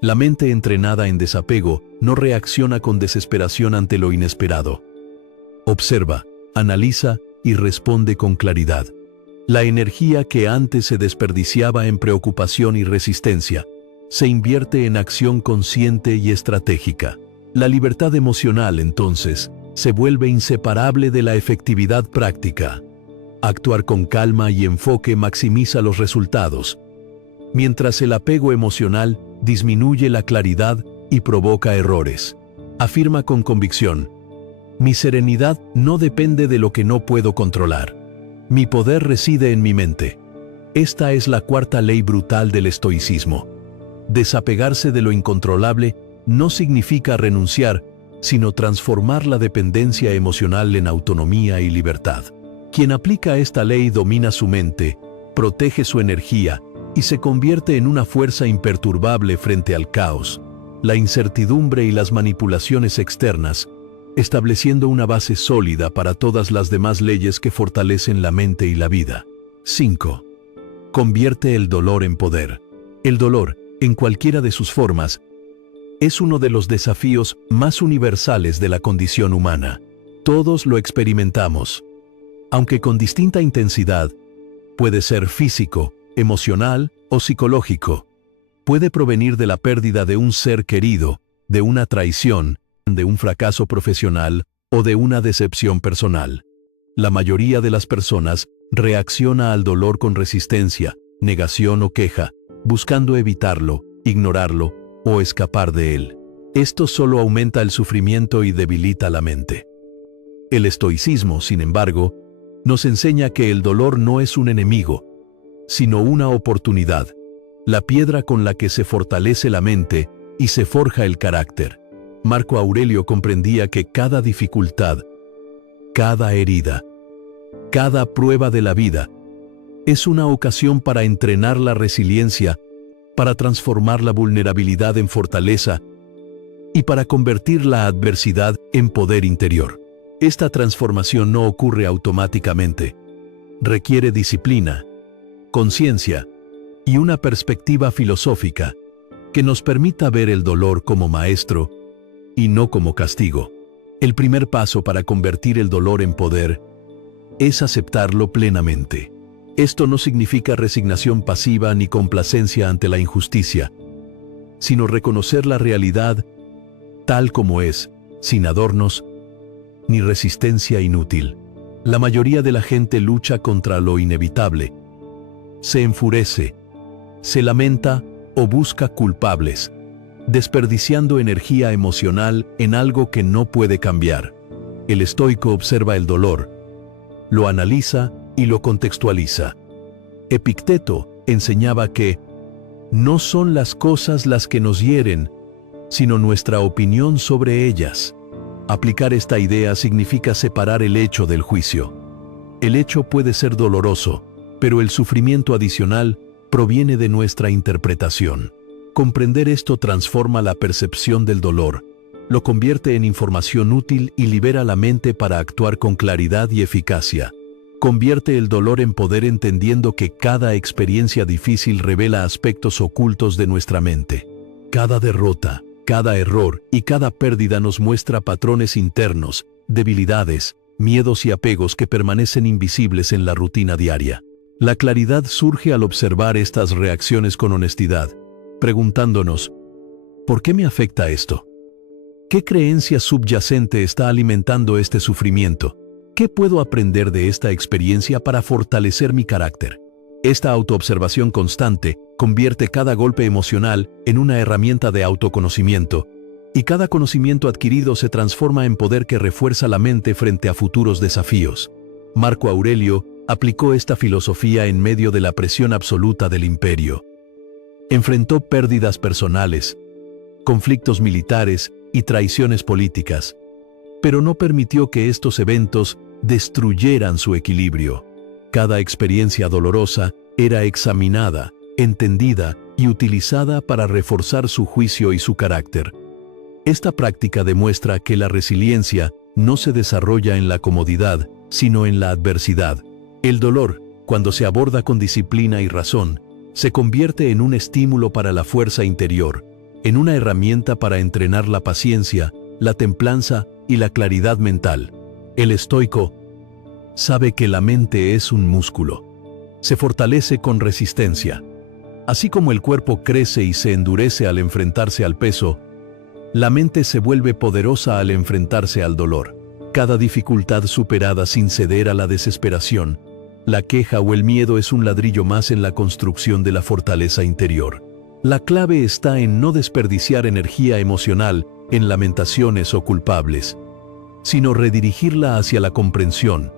La mente entrenada en desapego no reacciona con desesperación ante lo inesperado. Observa, analiza y responde con claridad. La energía que antes se desperdiciaba en preocupación y resistencia, se invierte en acción consciente y estratégica. La libertad emocional, entonces, se vuelve inseparable de la efectividad práctica. Actuar con calma y enfoque maximiza los resultados, mientras el apego emocional disminuye la claridad y provoca errores. Afirma con convicción: mi serenidad no depende de lo que no puedo controlar. Mi poder reside en mi mente. Esta es la cuarta ley brutal del estoicismo. Desapegarse de lo incontrolable no significa renunciar, sino transformar la dependencia emocional en autonomía y libertad. Quien aplica esta ley domina su mente, protege su energía y se convierte en una fuerza imperturbable frente al caos, la incertidumbre y las manipulaciones externas, estableciendo una base sólida para todas las demás leyes que fortalecen la mente y la vida. 5. Convierte el dolor en poder. El dolor, en cualquiera de sus formas, es uno de los desafíos más universales de la condición humana. Todos lo experimentamos, aunque con distinta intensidad. Puede ser físico, emocional o psicológico. Puede provenir de la pérdida de un ser querido, de una traición, de un fracaso profesional o de una decepción personal. La mayoría de las personas reacciona al dolor con resistencia, negación o queja, buscando evitarlo, ignorarlo o escapar de él. Esto solo aumenta el sufrimiento y debilita la mente. El estoicismo, sin embargo, nos enseña que el dolor no es un enemigo, sino una oportunidad, la piedra con la que se fortalece la mente y se forja el carácter. Marco Aurelio comprendía que cada dificultad, cada herida, cada prueba de la vida, es una ocasión para entrenar la resiliencia, para transformar la vulnerabilidad en fortaleza y para convertir la adversidad en poder interior. Esta transformación no ocurre automáticamente. Requiere disciplina, conciencia y una perspectiva filosófica que nos permita ver el dolor como maestro y no como castigo. El primer paso para convertir el dolor en poder es aceptarlo plenamente. Esto no significa resignación pasiva ni complacencia ante la injusticia, sino reconocer la realidad tal como es, sin adornos ni resistencia inútil. La mayoría de la gente lucha contra lo inevitable. Se enfurece, se lamenta o busca culpables, desperdiciando energía emocional en algo que no puede cambiar. El estoico observa el dolor, lo analiza y lo contextualiza. Epicteto enseñaba que no son las cosas las que nos hieren, sino nuestra opinión sobre ellas. Aplicar esta idea significa separar el hecho del juicio. El hecho puede ser doloroso, pero el sufrimiento adicional proviene de nuestra interpretación. Comprender esto transforma la percepción del dolor, lo convierte en información útil y libera la mente para actuar con claridad y eficacia. Convierte el dolor en poder entendiendo que cada experiencia difícil revela aspectos ocultos de nuestra mente. Cada derrota, cada error y cada pérdida nos muestra patrones internos, debilidades, miedos y apegos que permanecen invisibles en la rutina diaria. La claridad surge al observar estas reacciones con honestidad, preguntándonos: ¿por qué me afecta esto? ¿Qué creencia subyacente está alimentando este sufrimiento? ¿Qué puedo aprender de esta experiencia para fortalecer mi carácter? Esta autoobservación constante convierte cada golpe emocional en una herramienta de autoconocimiento, y cada conocimiento adquirido se transforma en poder que refuerza la mente frente a futuros desafíos. Marco Aurelio aplicó esta filosofía en medio de la presión absoluta del imperio. Enfrentó pérdidas personales, conflictos militares y traiciones políticas, pero no permitió que estos eventos destruyeran su equilibrio. Cada experiencia dolorosa era examinada, entendida y utilizada para reforzar su juicio y su carácter. Esta práctica demuestra que la resiliencia no se desarrolla en la comodidad, sino en la adversidad. El dolor, cuando se aborda con disciplina y razón, se convierte en un estímulo para la fuerza interior, en una herramienta para entrenar la paciencia, la templanza y la claridad mental. El estoico sabe que la mente es un músculo. se fortalece con resistencia. Así como el cuerpo crece y se endurece al enfrentarse al peso, la mente se vuelve poderosa al enfrentarse al dolor. Cada dificultad superada sin ceder a la desesperación, la queja o el miedo es un ladrillo más en la construcción de la fortaleza interior. La clave está en no desperdiciar energía emocional en lamentaciones o culpables, sino redirigirla hacia la comprensión,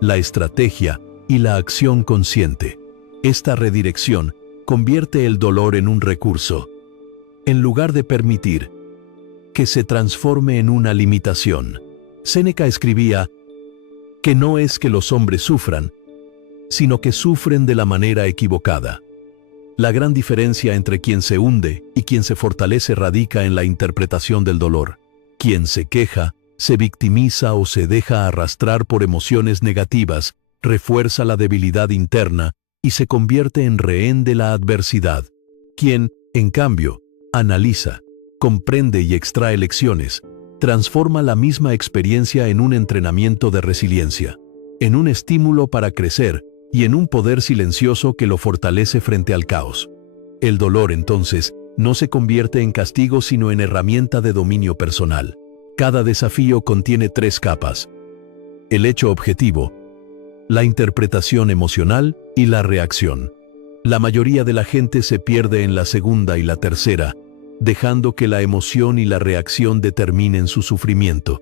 la estrategia y la acción consciente. Esta redirección convierte el dolor en un recurso, en lugar de permitir que se transforme en una limitación. Séneca escribía que no es que los hombres sufran, sino que sufren de la manera equivocada. La gran diferencia entre quien se hunde y quien se fortalece radica en la interpretación del dolor. Quien se queja, se victimiza o se deja arrastrar por emociones negativas, refuerza la debilidad interna y se convierte en rehén de la adversidad. Quien, en cambio, analiza, comprende y extrae lecciones, transforma la misma experiencia en un entrenamiento de resiliencia, en un estímulo para crecer y en un poder silencioso que lo fortalece frente al caos. El dolor, entonces, no se convierte en castigo sino en herramienta de dominio personal. Cada desafío contiene 3 capas: el hecho objetivo, la interpretación emocional y la reacción. La mayoría de la gente se pierde en la segunda y la tercera, dejando que la emoción y la reacción determinen su sufrimiento.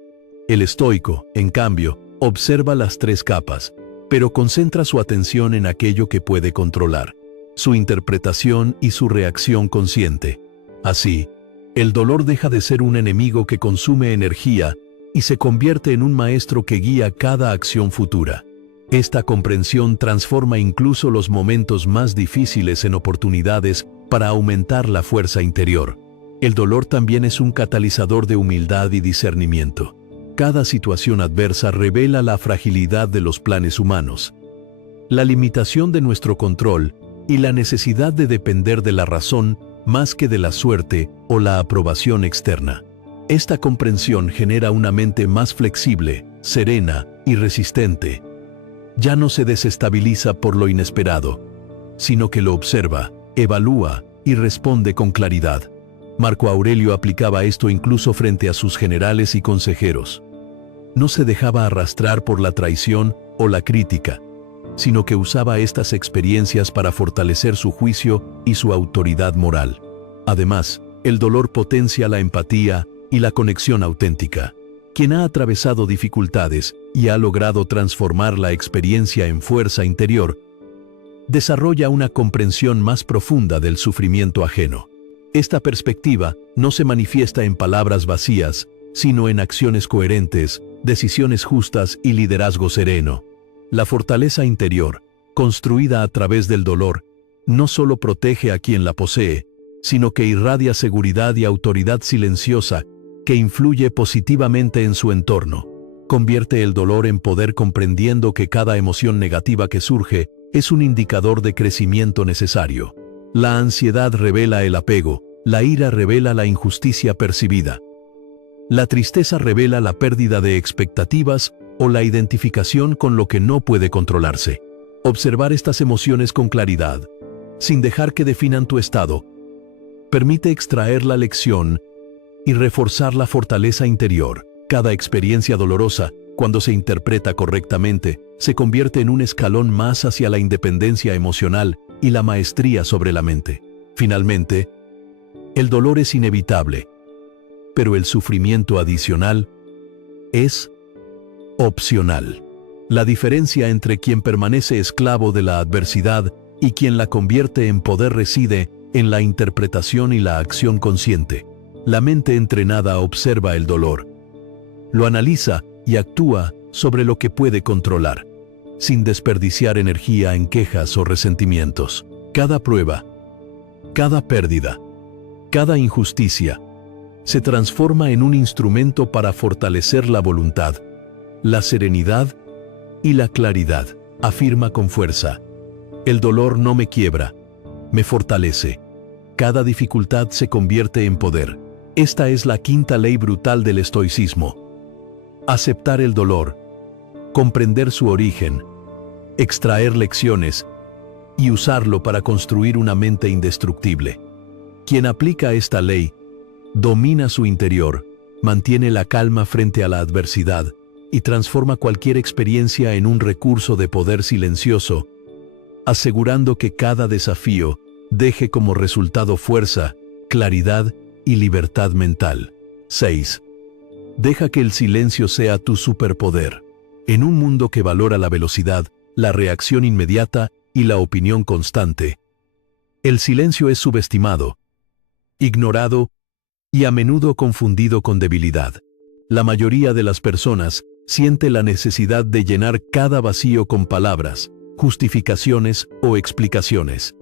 El estoico, en cambio, observa las 3 capas, pero concentra su atención en aquello que puede controlar, su interpretación y su reacción consciente. Así, el dolor deja de ser un enemigo que consume energía y se convierte en un maestro que guía cada acción futura. Esta comprensión transforma incluso los momentos más difíciles en oportunidades para aumentar la fuerza interior. El dolor también es un catalizador de humildad y discernimiento. Cada situación adversa revela la fragilidad de los planes humanos, la limitación de nuestro control y la necesidad de depender de la razón más que de la suerte o la aprobación externa. Esta comprensión genera una mente más flexible, serena y resistente. Ya no se desestabiliza por lo inesperado, sino que lo observa, evalúa y responde con claridad. Marco Aurelio aplicaba esto incluso frente a sus generales y consejeros. No se dejaba arrastrar por la traición o la crítica, sino que usaba estas experiencias para fortalecer su juicio y su autoridad moral. Además, el dolor potencia la empatía y la conexión auténtica. Quien ha atravesado dificultades y ha logrado transformar la experiencia en fuerza interior, desarrolla una comprensión más profunda del sufrimiento ajeno. Esta perspectiva no se manifiesta en palabras vacías, sino en acciones coherentes, decisiones justas y liderazgo sereno. La fortaleza interior, construida a través del dolor, no solo protege a quien la posee, sino que irradia seguridad y autoridad silenciosa que influye positivamente en su entorno. Convierte el dolor en poder comprendiendo que cada emoción negativa que surge es un indicador de crecimiento necesario. La ansiedad revela el apego, la ira revela la injusticia percibida. La tristeza revela la pérdida de expectativas o la identificación con lo que no puede controlarse. Observar estas emociones con claridad, sin dejar que definan tu estado, permite extraer la lección y reforzar la fortaleza interior. Cada experiencia dolorosa, cuando se interpreta correctamente, se convierte en un escalón más hacia la independencia emocional y la maestría sobre la mente. Finalmente, el dolor es inevitable, pero el sufrimiento adicional es opcional. La diferencia entre quien permanece esclavo de la adversidad y quien la convierte en poder reside en la interpretación y la acción consciente. La mente entrenada observa el dolor, lo analiza y actúa sobre lo que puede controlar, sin desperdiciar energía en quejas o resentimientos. Cada prueba, cada pérdida, cada injusticia, se transforma en un instrumento para fortalecer la voluntad, la serenidad y la claridad. Afirma con fuerza: el dolor no me quiebra, me fortalece. Cada dificultad se convierte en poder. Esta es la quinta ley brutal del estoicismo. Aceptar el dolor, comprender su origen, extraer lecciones y usarlo para construir una mente indestructible. Quien aplica esta ley, domina su interior, mantiene la calma frente a la adversidad y transforma cualquier experiencia en un recurso de poder silencioso, asegurando que cada desafío deje como resultado fuerza, claridad y libertad mental. 6. Deja que el silencio sea tu superpoder. En un mundo que valora la velocidad, la reacción inmediata y la opinión constante, el silencio es subestimado, ignorado y a menudo confundido con debilidad. La mayoría de las personas siente la necesidad de llenar cada vacío con palabras, justificaciones o explicaciones.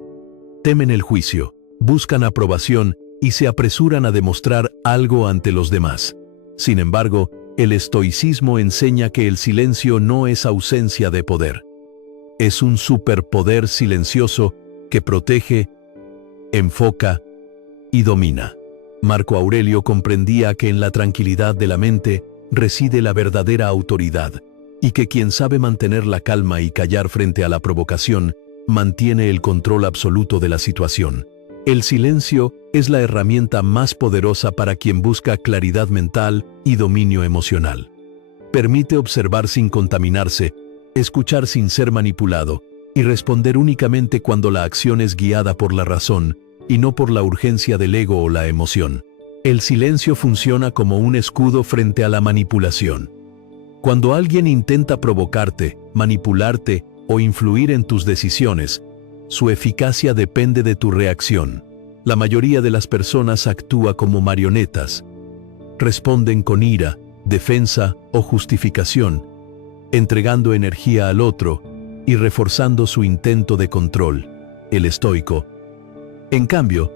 Temen el juicio, buscan aprobación y se apresuran a demostrar algo ante los demás. Sin embargo, el estoicismo enseña que el silencio no es ausencia de poder. Es un superpoder silencioso que protege, enfoca y domina. Marco Aurelio comprendía que en la tranquilidad de la mente reside la verdadera autoridad, y que quien sabe mantener la calma y callar frente a la provocación, mantiene el control absoluto de la situación. El silencio es la herramienta más poderosa para quien busca claridad mental y dominio emocional. Permite observar sin contaminarse, escuchar sin ser manipulado, y responder únicamente cuando la acción es guiada por la razón, y no por la urgencia del ego o la emoción. El silencio funciona como un escudo frente a la manipulación. Cuando alguien intenta provocarte, manipularte o influir en tus decisiones, su eficacia depende de tu reacción. La mayoría de las personas actúa como marionetas. Responden con ira, defensa o justificación, entregando energía al otro y reforzando su intento de control. El estoico, en cambio,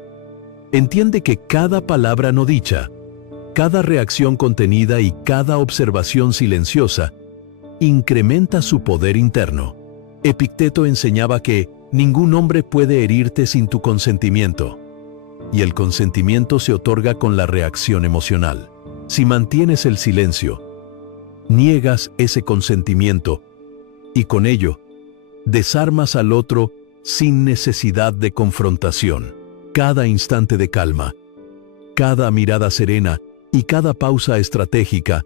entiende que cada palabra no dicha, cada reacción contenida y cada observación silenciosa incrementa su poder interno. Epicteto enseñaba que ningún hombre puede herirte sin tu consentimiento, y el consentimiento se otorga con la reacción emocional. Si mantienes el silencio, niegas ese consentimiento y con ello desarmas al otro sin necesidad de confrontación. Cada instante de calma, cada mirada serena y cada pausa estratégica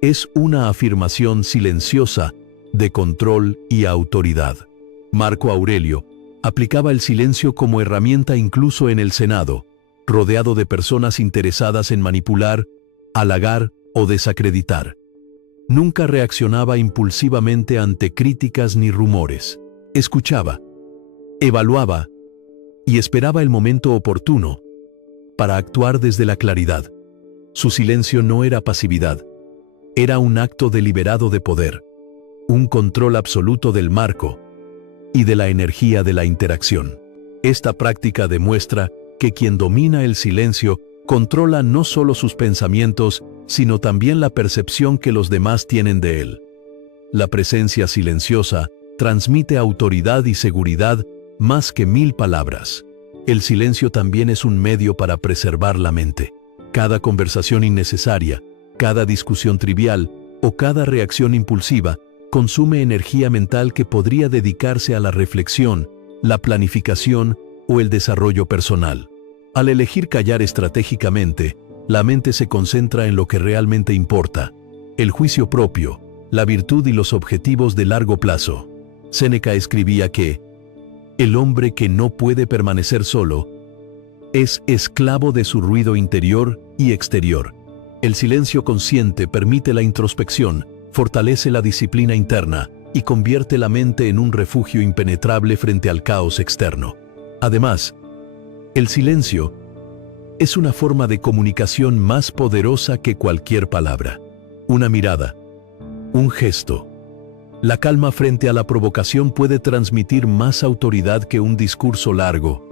es una afirmación silenciosa de control y autoridad. Marco Aurelio aplicaba el silencio como herramienta incluso en el Senado, rodeado de personas interesadas en manipular, halagar o desacreditar. Nunca reaccionaba impulsivamente ante críticas ni rumores. Escuchaba, evaluaba y esperaba el momento oportuno para actuar desde la claridad. Su silencio no era pasividad, era un acto deliberado de poder, un control absoluto del marco y de la energía de la interacción. Esta práctica demuestra que quien domina el silencio controla no solo sus pensamientos, sino también la percepción que los demás tienen de él. La presencia silenciosa transmite autoridad y seguridad más que 1000 palabras. El silencio también es un medio para preservar la mente. Cada conversación innecesaria, cada discusión trivial o cada reacción impulsiva consume energía mental que podría dedicarse a la reflexión, la planificación o el desarrollo personal. Al elegir callar estratégicamente, la mente se concentra en lo que realmente importa: el juicio propio, la virtud y los objetivos de largo plazo. Séneca escribía que el hombre que no puede permanecer solo es esclavo de su ruido interior y exterior. El silencio consciente permite la introspección, fortalece la disciplina interna y convierte la mente en un refugio impenetrable frente al caos externo. Además, el silencio es una forma de comunicación más poderosa que cualquier palabra. Una mirada, un gesto, la calma frente a la provocación puede transmitir más autoridad que un discurso largo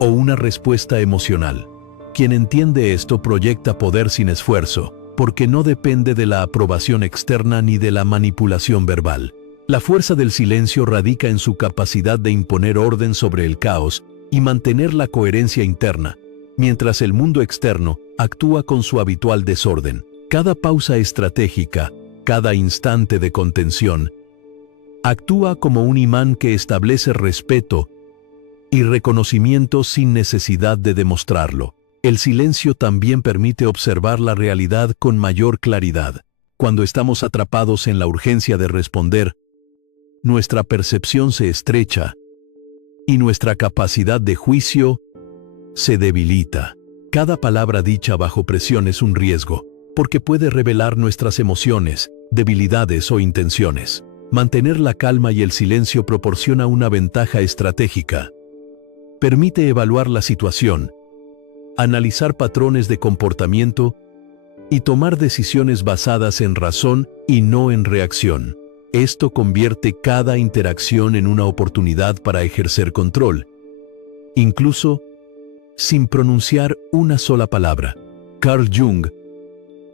o una respuesta emocional. Quien entiende esto proyecta poder sin esfuerzo, porque no depende de la aprobación externa ni de la manipulación verbal. La fuerza del silencio radica en su capacidad de imponer orden sobre el caos y mantener la coherencia interna, mientras el mundo externo actúa con su habitual desorden. Cada pausa estratégica, cada instante de contención, Actúa como un imán que establece respeto y reconocimiento sin necesidad de demostrarlo. El silencio también permite observar la realidad con mayor claridad. Cuando estamos atrapados en la urgencia de responder, nuestra percepción se estrecha y nuestra capacidad de juicio se debilita. Cada palabra dicha bajo presión es un riesgo, porque puede revelar nuestras emociones, debilidades o intenciones. Mantener la calma y el silencio proporciona una ventaja estratégica. Permite evaluar la situación, analizar patrones de comportamiento y tomar decisiones basadas en razón y no en reacción. Esto convierte cada interacción en una oportunidad para ejercer control, incluso sin pronunciar una sola palabra. Carl Jung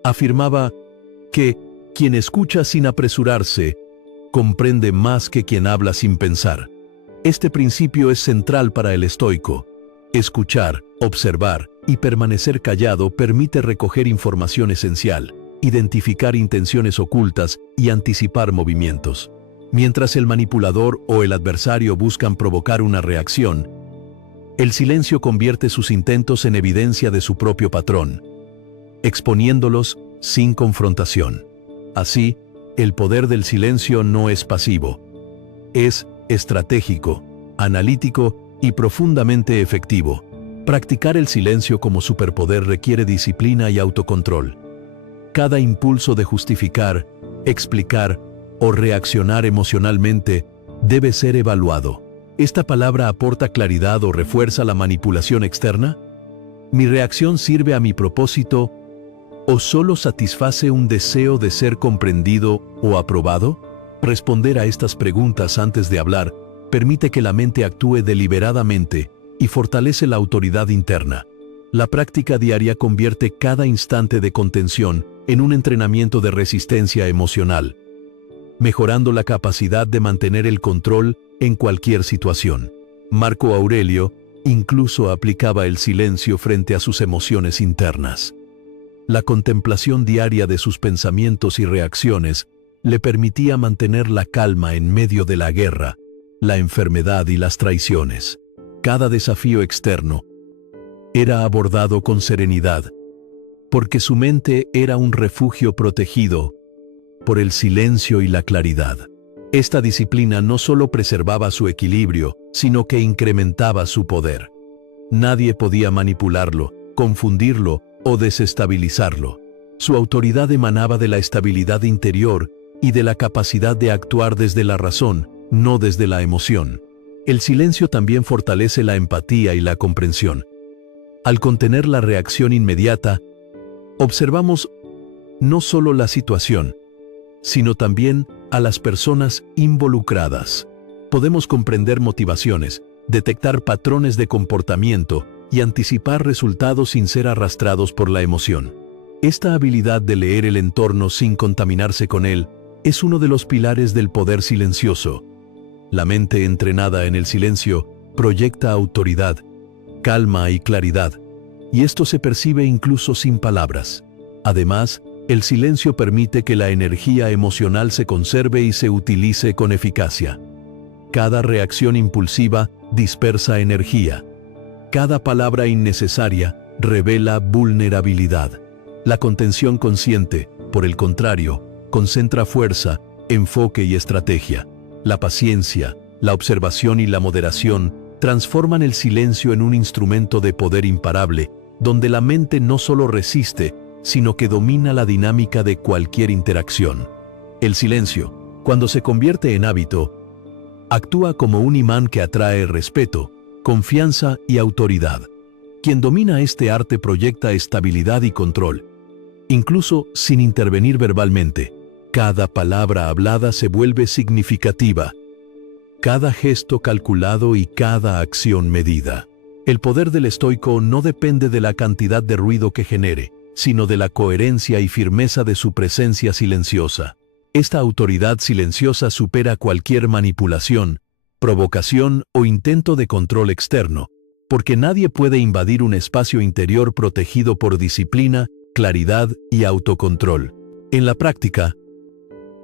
afirmaba que quien escucha sin apresurarse comprende más que quien habla sin pensar. Este principio es central para el estoico. Escuchar, observar y permanecer callado permite recoger información esencial, identificar intenciones ocultas y anticipar movimientos. Mientras el manipulador o el adversario buscan provocar una reacción, el silencio convierte sus intentos en evidencia de su propio patrón, exponiéndolos sin confrontación. Así, el poder del silencio no es pasivo, es estratégico, analítico y profundamente efectivo. Practicar el silencio como superpoder requiere disciplina y autocontrol. Cada impulso de justificar, explicar o reaccionar emocionalmente debe ser evaluado. ¿Esta palabra aporta claridad o refuerza la manipulación externa? ¿Mi reacción sirve a mi propósito o solo satisface un deseo de ser comprendido o aprobado? Responder a estas preguntas antes de hablar permite que la mente actúe deliberadamente y fortalece la autoridad interna. La práctica diaria convierte cada instante de contención en un entrenamiento de resistencia emocional, mejorando la capacidad de mantener el control en cualquier situación. Marco Aurelio incluso aplicaba el silencio frente a sus emociones internas. La contemplación diaria de sus pensamientos y reacciones le permitía mantener la calma en medio de la guerra, la enfermedad y las traiciones. Cada desafío externo era abordado con serenidad, porque su mente era un refugio protegido por el silencio y la claridad. Esta disciplina no solo preservaba su equilibrio, sino que incrementaba su poder. Nadie podía manipularlo, confundirlo o desestabilizarlo. Su autoridad emanaba de la estabilidad interior y de la capacidad de actuar desde la razón, no desde la emoción. El silencio también fortalece la empatía y la comprensión. Al contener la reacción inmediata, observamos no solo la situación, sino también a las personas involucradas. Podemos comprender motivaciones, detectar patrones de comportamiento y anticipar resultados sin ser arrastrados por la emoción. Esta habilidad de leer el entorno sin contaminarse con él es uno de los pilares del poder silencioso. La mente entrenada en el silencio proyecta autoridad, calma y claridad, y esto se percibe incluso sin palabras. Además, el silencio permite que la energía emocional se conserve y se utilice con eficacia. Cada reacción impulsiva dispersa energía. Cada palabra innecesaria revela vulnerabilidad. La contención consciente, por el contrario, concentra fuerza, enfoque y estrategia. La paciencia, la observación y la moderación transforman el silencio en un instrumento de poder imparable, donde la mente no solo resiste, sino que domina la dinámica de cualquier interacción. El silencio, cuando se convierte en hábito, actúa como un imán que atrae respeto, confianza y autoridad. Quien domina este arte proyecta estabilidad y control, incluso sin intervenir verbalmente. Cada palabra hablada se vuelve significativa, cada gesto calculado y cada acción medida. El poder del estoico no depende de la cantidad de ruido que genere, sino de la coherencia y firmeza de su presencia silenciosa. Esta autoridad silenciosa supera cualquier manipulación, provocación o intento de control externo, porque nadie puede invadir un espacio interior protegido por disciplina, claridad y autocontrol. En la práctica,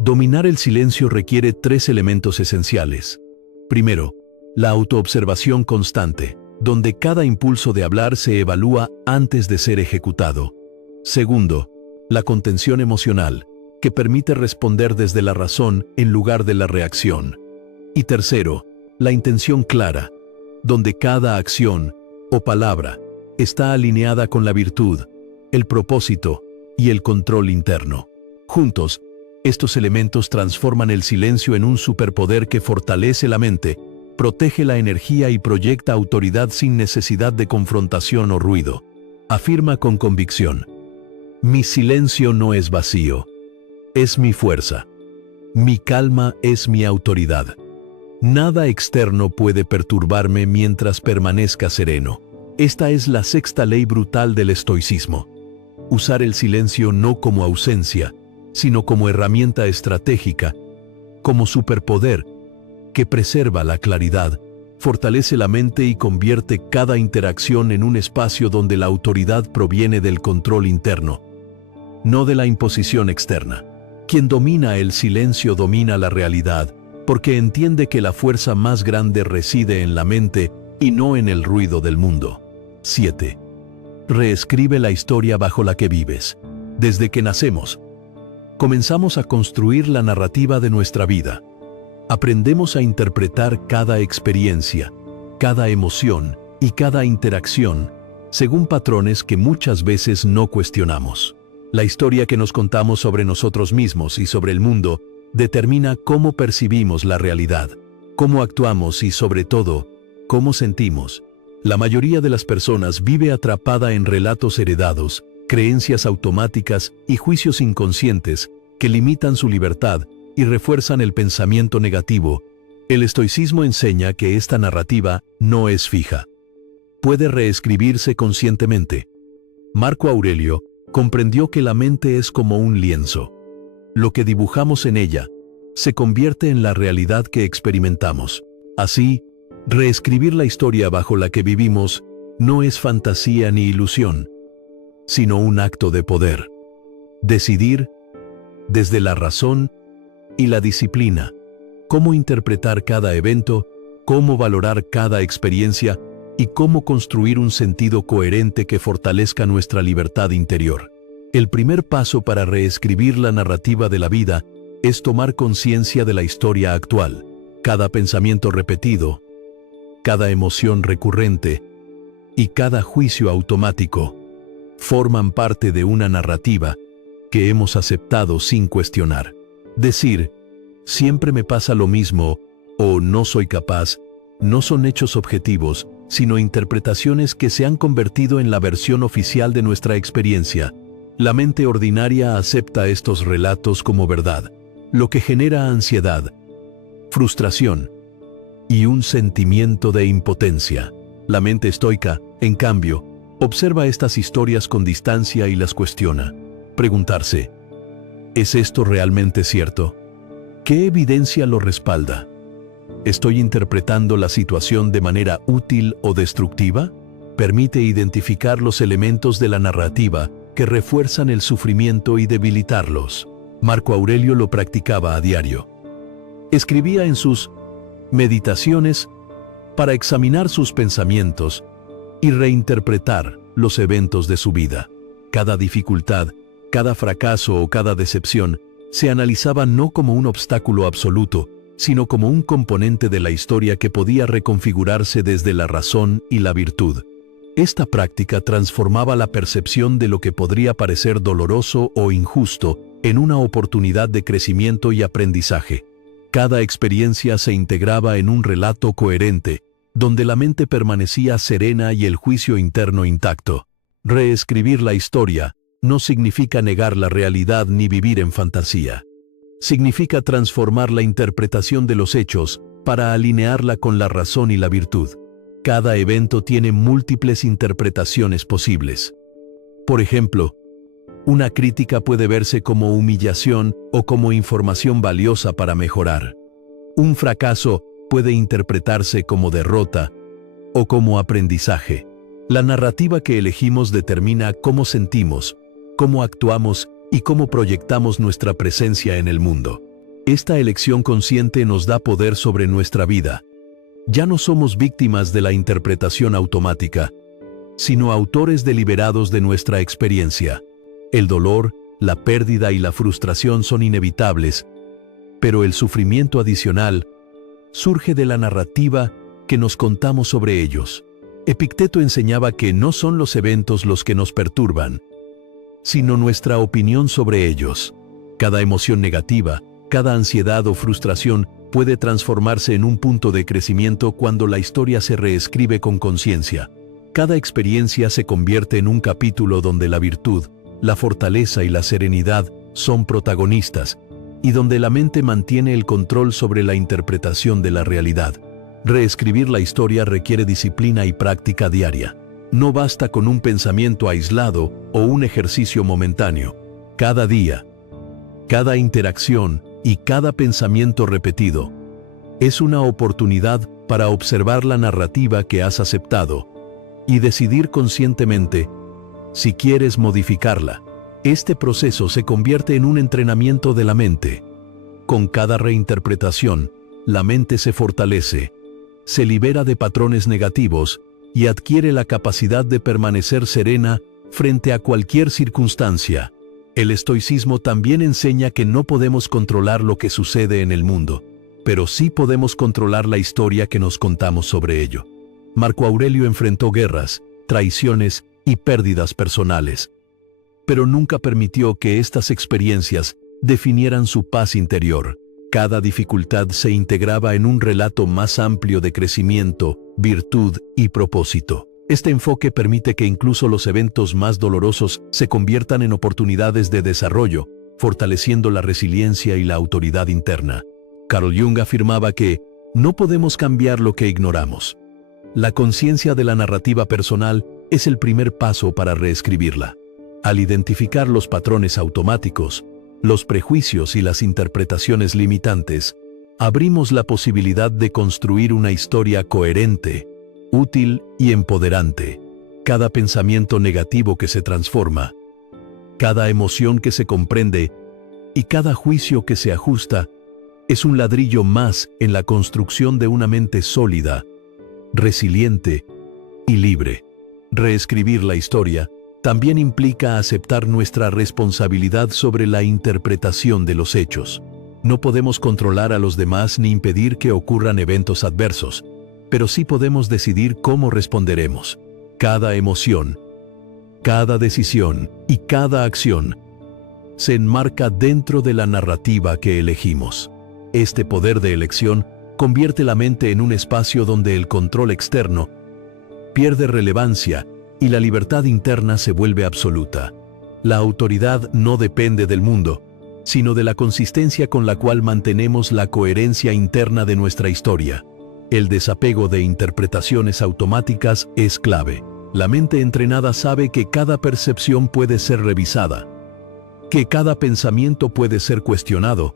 Dominar el silencio requiere 3 elementos esenciales. Primero, la autoobservación constante, donde cada impulso de hablar se evalúa antes de ser ejecutado. Segundo, la contención emocional, que permite responder desde la razón en lugar de la reacción. Y tercero, la intención clara, donde cada acción o palabra está alineada con la virtud, el propósito y el control interno. Juntos, estos elementos transforman el silencio en un superpoder que fortalece la mente, protege la energía y proyecta autoridad sin necesidad de confrontación o ruido. Afirma con convicción: mi silencio no es vacío, es mi fuerza. Mi calma es mi autoridad. Nada externo puede perturbarme mientras permanezca sereno. Esta es la 6ª ley brutal del estoicismo. Usar el silencio no como ausencia, sino como herramienta estratégica, como superpoder que preserva la claridad, fortalece la mente y convierte cada interacción en un espacio donde la autoridad proviene del control interno, no de la imposición externa. Quien domina el silencio domina la realidad, porque entiende que la fuerza más grande reside en la mente y no en el ruido del mundo. 7. Reescribe la historia bajo la que vives. Desde que nacemos, comenzamos a construir la narrativa de nuestra vida. Aprendemos a interpretar cada experiencia, cada emoción y cada interacción según patrones que muchas veces no cuestionamos. La historia que nos contamos sobre nosotros mismos y sobre el mundo determina cómo percibimos la realidad, cómo actuamos y, sobre todo, cómo sentimos. La mayoría de las personas vive atrapada en relatos heredados, creencias automáticas y juicios inconscientes que limitan su libertad y refuerzan el pensamiento negativo. El estoicismo enseña que esta narrativa no es fija. Puede reescribirse conscientemente. Marco Aurelio comprendió que la mente es como un lienzo. Lo que dibujamos en ella se convierte en la realidad que experimentamos. Así, reescribir la historia bajo la que vivimos no es fantasía ni ilusión, sino un acto de poder. Decidir, desde la razón y la disciplina, cómo interpretar cada evento, cómo valorar cada experiencia y cómo construir un sentido coherente que fortalezca nuestra libertad interior. El primer paso para reescribir la narrativa de la vida es tomar conciencia de la historia actual. Cada pensamiento repetido, cada emoción recurrente y cada juicio automático forman parte de una narrativa que hemos aceptado sin cuestionar. Decir, siempre me pasa lo mismo, o no soy capaz, no son hechos objetivos, sino interpretaciones que se han convertido en la versión oficial de nuestra experiencia. La mente ordinaria acepta estos relatos como verdad, lo que genera ansiedad, frustración y un sentimiento de impotencia. La mente estoica, en cambio, observa estas historias con distancia y las cuestiona. Preguntarse, ¿es esto realmente cierto? ¿Qué evidencia lo respalda? ¿Estoy interpretando la situación de manera útil o destructiva? Permite identificar los elementos de la narrativa que refuerzan el sufrimiento y debilitarlos. Marco Aurelio lo practicaba a diario. Escribía en sus meditaciones para examinar sus pensamientos y reinterpretar los eventos de su vida. Cada dificultad, cada fracaso o cada decepción se analizaba no como un obstáculo absoluto, sino como un componente de la historia que podía reconfigurarse desde la razón y la virtud. Esta práctica transformaba la percepción de lo que podría parecer doloroso o injusto en una oportunidad de crecimiento y aprendizaje. Cada experiencia se integraba en un relato coherente, donde la mente permanecía serena y el juicio interno intacto. Reescribir la historia no significa negar la realidad ni vivir en fantasía. Significa transformar la interpretación de los hechos para alinearla con la razón y la virtud. Cada evento tiene múltiples interpretaciones posibles. Por ejemplo, una crítica puede verse como humillación o como información valiosa para mejorar. Un fracaso puede interpretarse como derrota o como aprendizaje. La narrativa que elegimos determina cómo sentimos, cómo actuamos y cómo proyectamos nuestra presencia en el mundo. Esta elección consciente nos da poder sobre nuestra vida. Ya no somos víctimas de la interpretación automática, sino autores deliberados de nuestra experiencia. El dolor, la pérdida y la frustración son inevitables, pero el sufrimiento adicional surge de la narrativa que nos contamos sobre ellos. Epicteto enseñaba que no son los eventos los que nos perturban, sino nuestra opinión sobre ellos. Cada emoción negativa, cada ansiedad o frustración puede transformarse en un punto de crecimiento cuando la historia se reescribe con conciencia. Cada experiencia se convierte en un capítulo donde la virtud, la fortaleza y la serenidad son protagonistas, y donde la mente mantiene el control sobre la interpretación de la realidad. Reescribir la historia requiere disciplina y práctica diaria. No basta con un pensamiento aislado o un ejercicio momentáneo. Cada día, cada interacción y cada pensamiento repetido es una oportunidad para observar la narrativa que has aceptado y decidir conscientemente si quieres modificarla. Este proceso se convierte en un entrenamiento de la mente. Con cada reinterpretación, la mente se fortalece, se libera de patrones negativos y adquiere la capacidad de permanecer serena frente a cualquier circunstancia. El estoicismo también enseña que no podemos controlar lo que sucede en el mundo, pero sí podemos controlar la historia que nos contamos sobre ello. Marco Aurelio enfrentó guerras, traiciones y pérdidas personales, pero nunca permitió que estas experiencias definieran su paz interior. Cada dificultad se integraba en un relato más amplio de crecimiento, virtud y propósito. Este enfoque permite que incluso los eventos más dolorosos se conviertan en oportunidades de desarrollo, fortaleciendo la resiliencia y la autoridad interna. Carl Jung afirmaba que no podemos cambiar lo que ignoramos. La conciencia de la narrativa personal es el primer paso para reescribirla. Al identificar los patrones automáticos, los prejuicios y las interpretaciones limitantes, abrimos la posibilidad de construir una historia coherente, útil y empoderante. Cada pensamiento negativo que se transforma, cada emoción que se comprende y cada juicio que se ajusta es un ladrillo más en la construcción de una mente sólida, resiliente y libre. Reescribir la historia también implica aceptar nuestra responsabilidad sobre la interpretación de los hechos. No podemos controlar a los demás ni impedir que ocurran eventos adversos, pero sí podemos decidir cómo responderemos. Cada emoción, cada decisión y cada acción se enmarca dentro de la narrativa que elegimos. Este poder de elección convierte la mente en un espacio donde el control externo pierde relevancia y la libertad interna se vuelve absoluta. La autoridad no depende del mundo, sino de la consistencia con la cual mantenemos la coherencia interna de nuestra historia. El desapego de interpretaciones automáticas es clave. La mente entrenada sabe que cada percepción puede ser revisada, que cada pensamiento puede ser cuestionado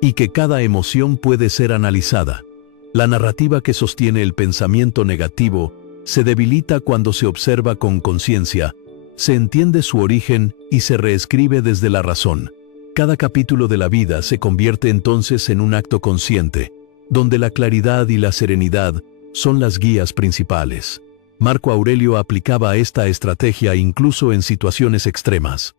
y que cada emoción puede ser analizada. La narrativa que sostiene el pensamiento negativo se debilita cuando se observa con conciencia, se entiende su origen y se reescribe desde la razón. Cada capítulo de la vida se convierte entonces en un acto consciente, donde la claridad y la serenidad son las guías principales. Marco Aurelio aplicaba esta estrategia incluso en situaciones extremas.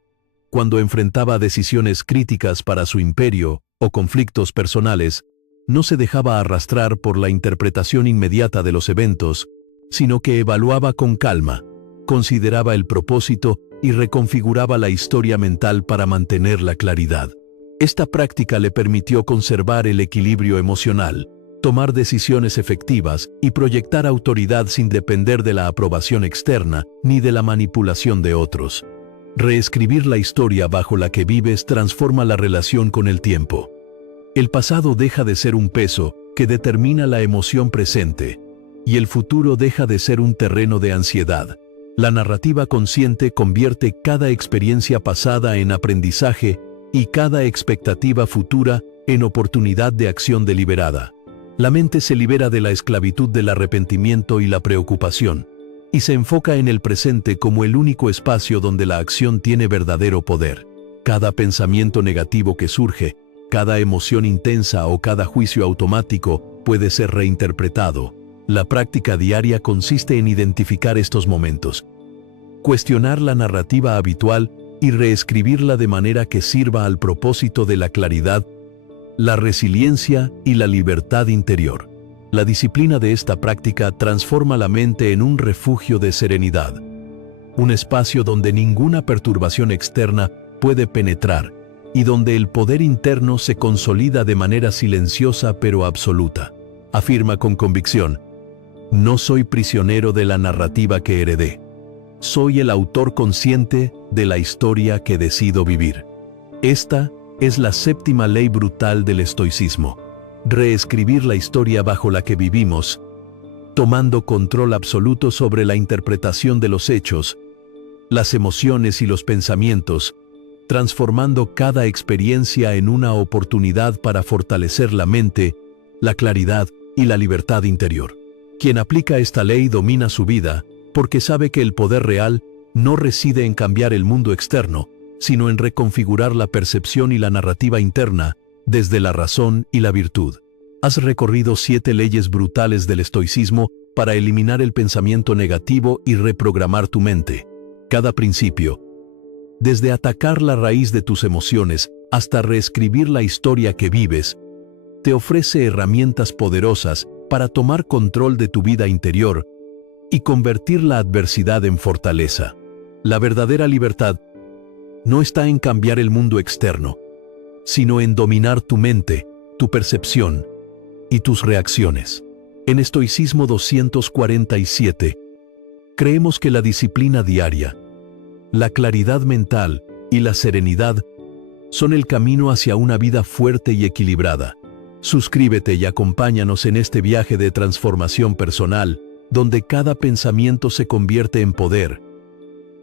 Cuando enfrentaba decisiones críticas para su imperio o conflictos personales, no se dejaba arrastrar por la interpretación inmediata de los eventos, sino que evaluaba con calma, consideraba el propósito y reconfiguraba la historia mental para mantener la claridad. Esta práctica le permitió conservar el equilibrio emocional, tomar decisiones efectivas y proyectar autoridad sin depender de la aprobación externa ni de la manipulación de otros. Reescribir la historia bajo la que vives transforma la relación con el tiempo. El pasado deja de ser un peso que determina la emoción presente, y el futuro deja de ser un terreno de ansiedad. La narrativa consciente convierte cada experiencia pasada en aprendizaje y cada expectativa futura en oportunidad de acción deliberada. La mente se libera de la esclavitud del arrepentimiento y la preocupación, y se enfoca en el presente como el único espacio donde la acción tiene verdadero poder. Cada pensamiento negativo que surge cada emoción intensa o cada juicio automático puede ser reinterpretado. La práctica diaria consiste en identificar estos momentos, cuestionar la narrativa habitual y reescribirla de manera que sirva al propósito de la claridad, la resiliencia y la libertad interior. La disciplina de esta práctica transforma la mente en un refugio de serenidad, un espacio donde ninguna perturbación externa puede penetrar y donde el poder interno se consolida de manera silenciosa pero absoluta. Afirma con convicción: no soy prisionero de la narrativa que heredé. Soy el autor consciente de la historia que decido vivir. Esta es la séptima ley brutal del estoicismo: reescribir la historia bajo la que vivimos, tomando control absoluto sobre la interpretación de los hechos, las emociones y los pensamientos, transformando cada experiencia en una oportunidad para fortalecer la mente, la claridad y la libertad interior. Quien aplica esta ley domina su vida, porque sabe que el poder real no reside en cambiar el mundo externo, sino en reconfigurar la percepción y la narrativa interna desde la razón y la virtud. Has recorrido 7 leyes brutales del estoicismo para eliminar el pensamiento negativo y reprogramar tu mente. Cada principio, desde atacar la raíz de tus emociones hasta reescribir la historia que vives, te ofrece herramientas poderosas para tomar control de tu vida interior y convertir la adversidad en fortaleza. La verdadera libertad no está en cambiar el mundo externo, sino en dominar tu mente, tu percepción y tus reacciones. En Estoicismo 247, creemos que la disciplina diaria, la claridad mental y la serenidad son el camino hacia una vida fuerte y equilibrada. Suscríbete y acompáñanos en este viaje de transformación personal, donde cada pensamiento se convierte en poder,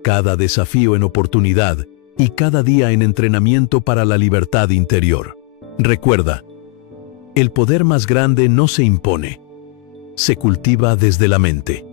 cada desafío en oportunidad y cada día en entrenamiento para la libertad interior. Recuerda, el poder más grande no se impone, se cultiva desde la mente.